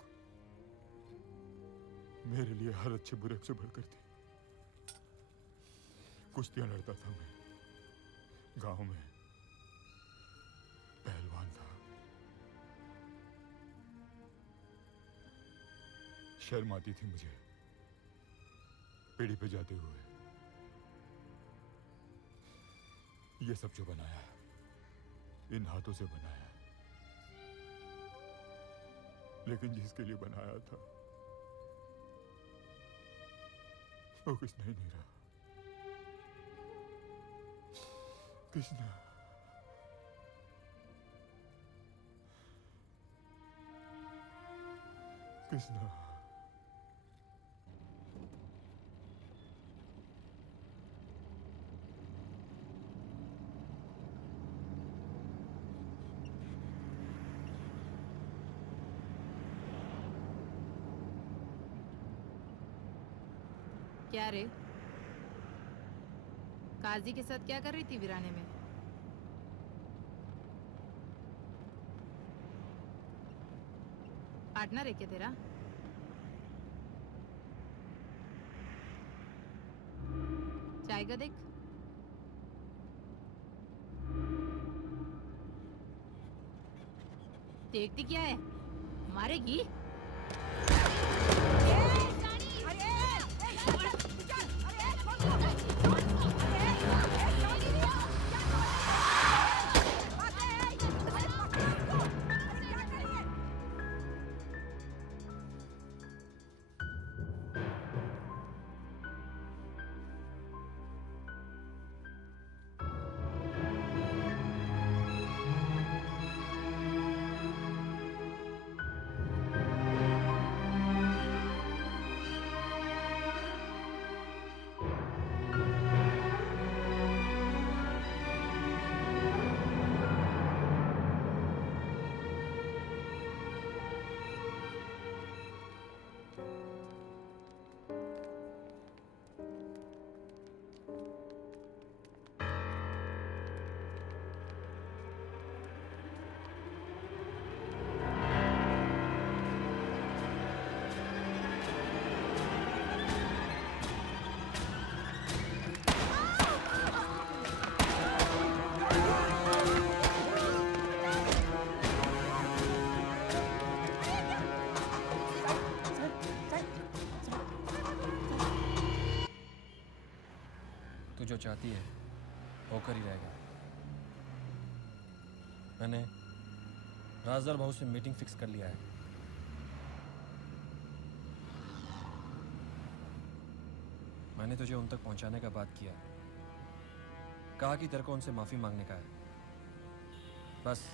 मेरे लिए हर अच्छे बुरे से बढ़कर थी। कुश्तियां लड़ता था मैं, गांव में पहलवान था। शर्म आती थी मुझे पेड़ी पे जाते हुए। ये सब जो बनाया इन हाथों से बनाया, लेकिन जिसके लिए बनाया था वो कृष्णा ही नहीं रहा। कृष्णा कृष्णा क्या रे, काजी के साथ क्या कर रही थी वीराने में? पार्टनर है क्या तेरा? चाय का देख। देखती क्या है, मारेगी? तू जो चाहती है होकर ही रहेगा। मैंने राजदार भाऊ से मीटिंग फिक्स कर लिया है। मैंने तुझे उन तक पहुंचाने का बात किया, कहा कि तेरे को उनसे माफी मांगने का है। बस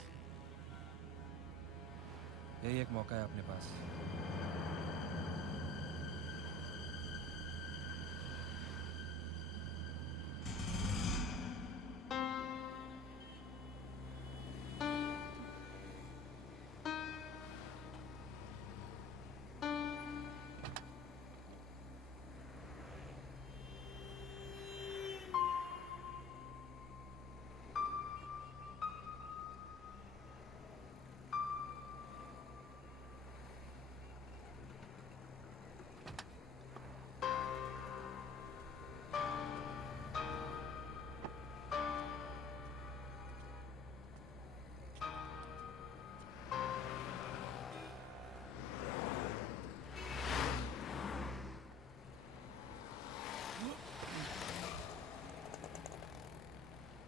यही एक मौका है अपने पास।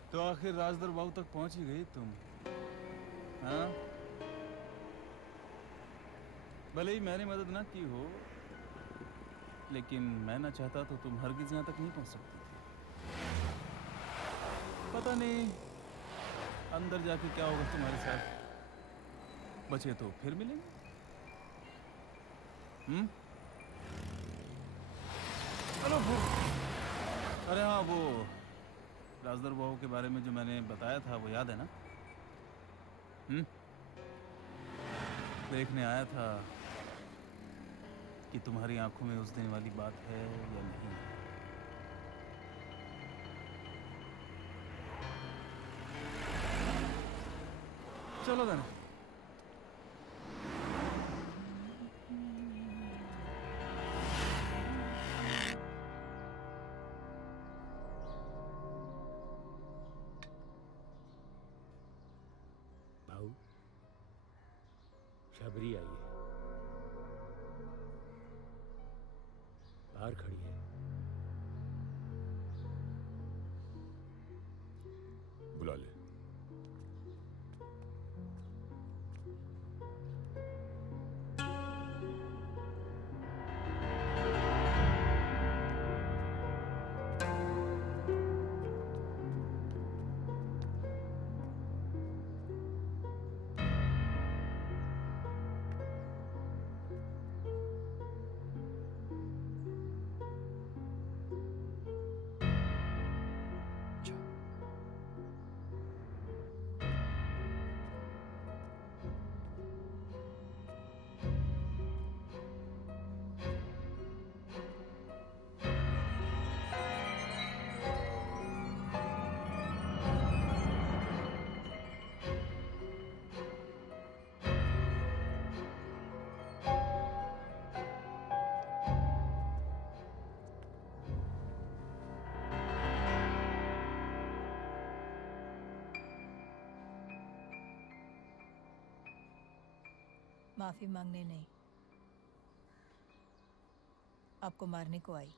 तो आखिर राजदर बाबू तक पहुंच ही गई तुम, हाँ? भले ही मैंने मदद ना की हो, लेकिन मैं ना चाहता तो तुम हरगिज यहाँ तक नहीं पहुँच सकती थी। पता नहीं अंदर जाके क्या होगा तुम्हारे साथ। बचे तो फिर मिलेंगे। अरे हाँ, वो राजदर बहू के बारे में जो मैंने बताया था वो याद है ना? देखने आया था कि तुम्हारी आंखों में उस दिन वाली बात है या नहीं। चलो देना। भाऊ, शबरी आई है, बाहर खड़ी है। बुला ले। माफी मांगने नहीं, आपको मारने को आई।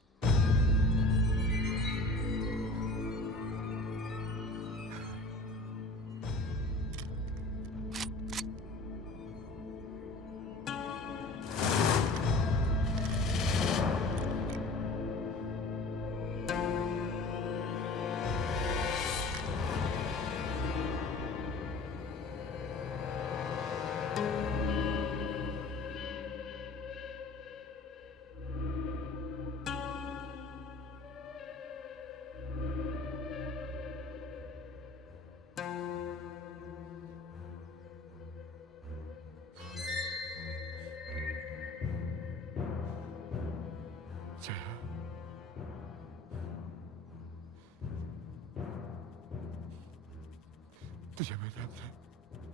तुझे मैंने अपने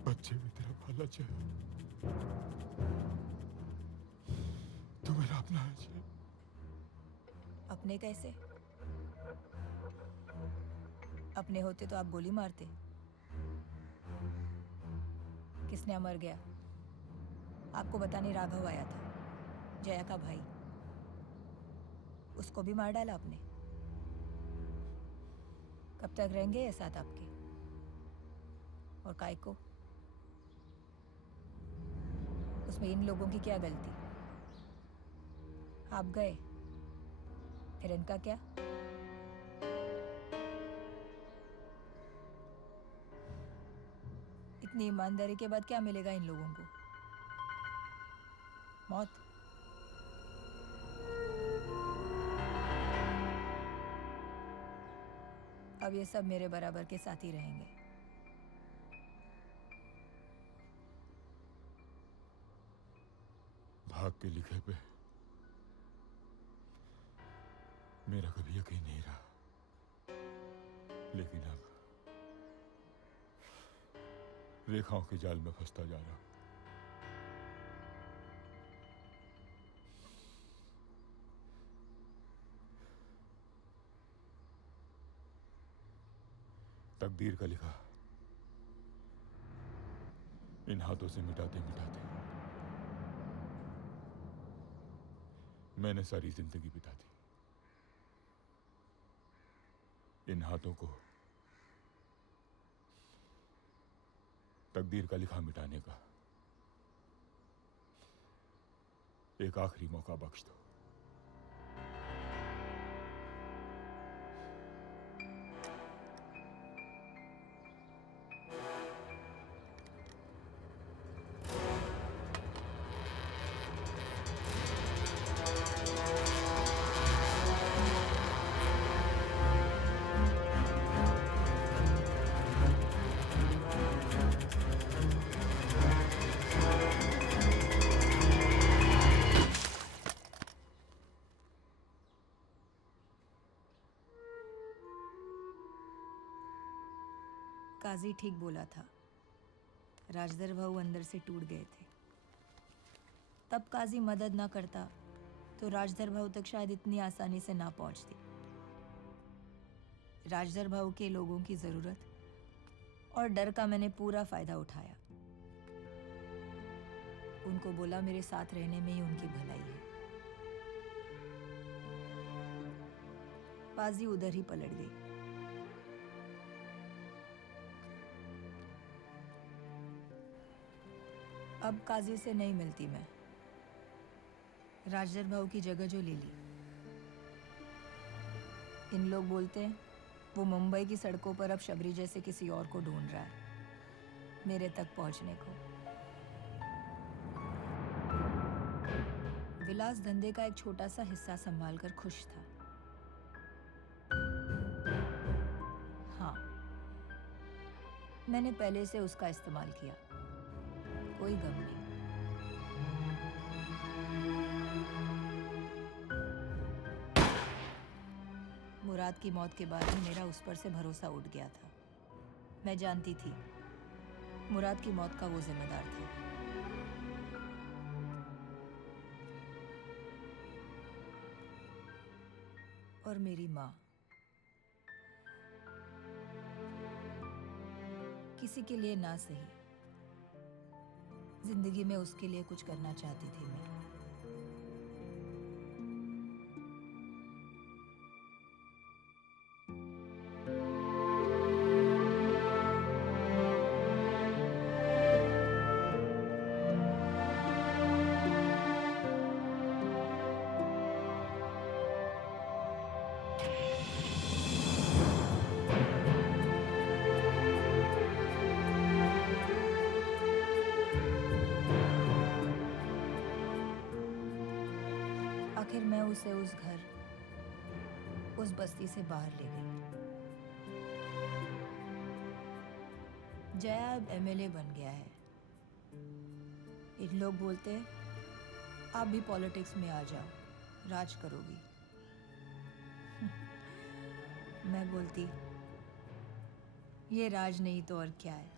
बच्चे में तेरा पाला चाहा। तू मेरा अपना है जय। अपने कैसे? अपने होते तो आप गोली मारते। किसने अमर गया? आपको बताने राघव आया था, जया का भाई। उसको भी मार डाला आपने। कब तक रहेंगे ये साथ आपके? और काय को? उसमें इन लोगों की क्या गलती? आप गए, फिर इनका क्या? इतनी ईमानदारी के बाद क्या मिलेगा इन लोगों को? मौत। अब ये सब मेरे बराबर के साथी रहेंगे। भाग के लिखे पे मेरा कभी यकीन नहीं रहा, लेकिन अब रेखाओं के जाल में फंसता जा रहा हूं। तकदीर का लिखा इन हाथों से मिटाते मिटाते मैंने सारी जिंदगी बिता दी। इन हाथों को तकदीर का लिखा मिटाने का एक आखिरी मौका बख्श दो। काजी ठीक बोला था, राजदर भाऊ अंदर से टूट गए थे। तब काजी मदद ना करता तो राजदर भाऊ तक शायद इतनी आसानी से ना पहुंचती। राजदर भाऊ के लोगों की जरूरत और डर का मैंने पूरा फायदा उठाया। उनको बोला मेरे साथ रहने में ही उनकी भलाई है। बाजी उधर ही पलट गई। अब काजी से नहीं मिलती मैं। राजदर भाऊ की जगह जो ले ली। इन लोग बोलते हैं वो मुंबई की सड़कों पर अब शबरी जैसे किसी और को ढूंढ रहा है, मेरे तक पहुंचने को। विलास धंधे का एक छोटा सा हिस्सा संभाल कर खुश था। हाँ, मैंने पहले से उसका इस्तेमाल किया, कोई गम नहीं। मुराद की मौत के बाद ही मेरा उस पर से भरोसा उठ गया था। मैं जानती थी मुराद की मौत का वो जिम्मेदार था। और मेरी माँ किसी के लिए ना सही, जिंदगी में उसके लिए कुछ करना चाहती थी मैं। आखिर मैं उसे उस घर, उस बस्ती से बाहर ले गई। जया अब एमएलए बन गया है। इन लोग बोलते हैं आप भी पॉलिटिक्स में आ जाओ, राज करोगी। मैं बोलती ये राज नहीं तो और क्या है।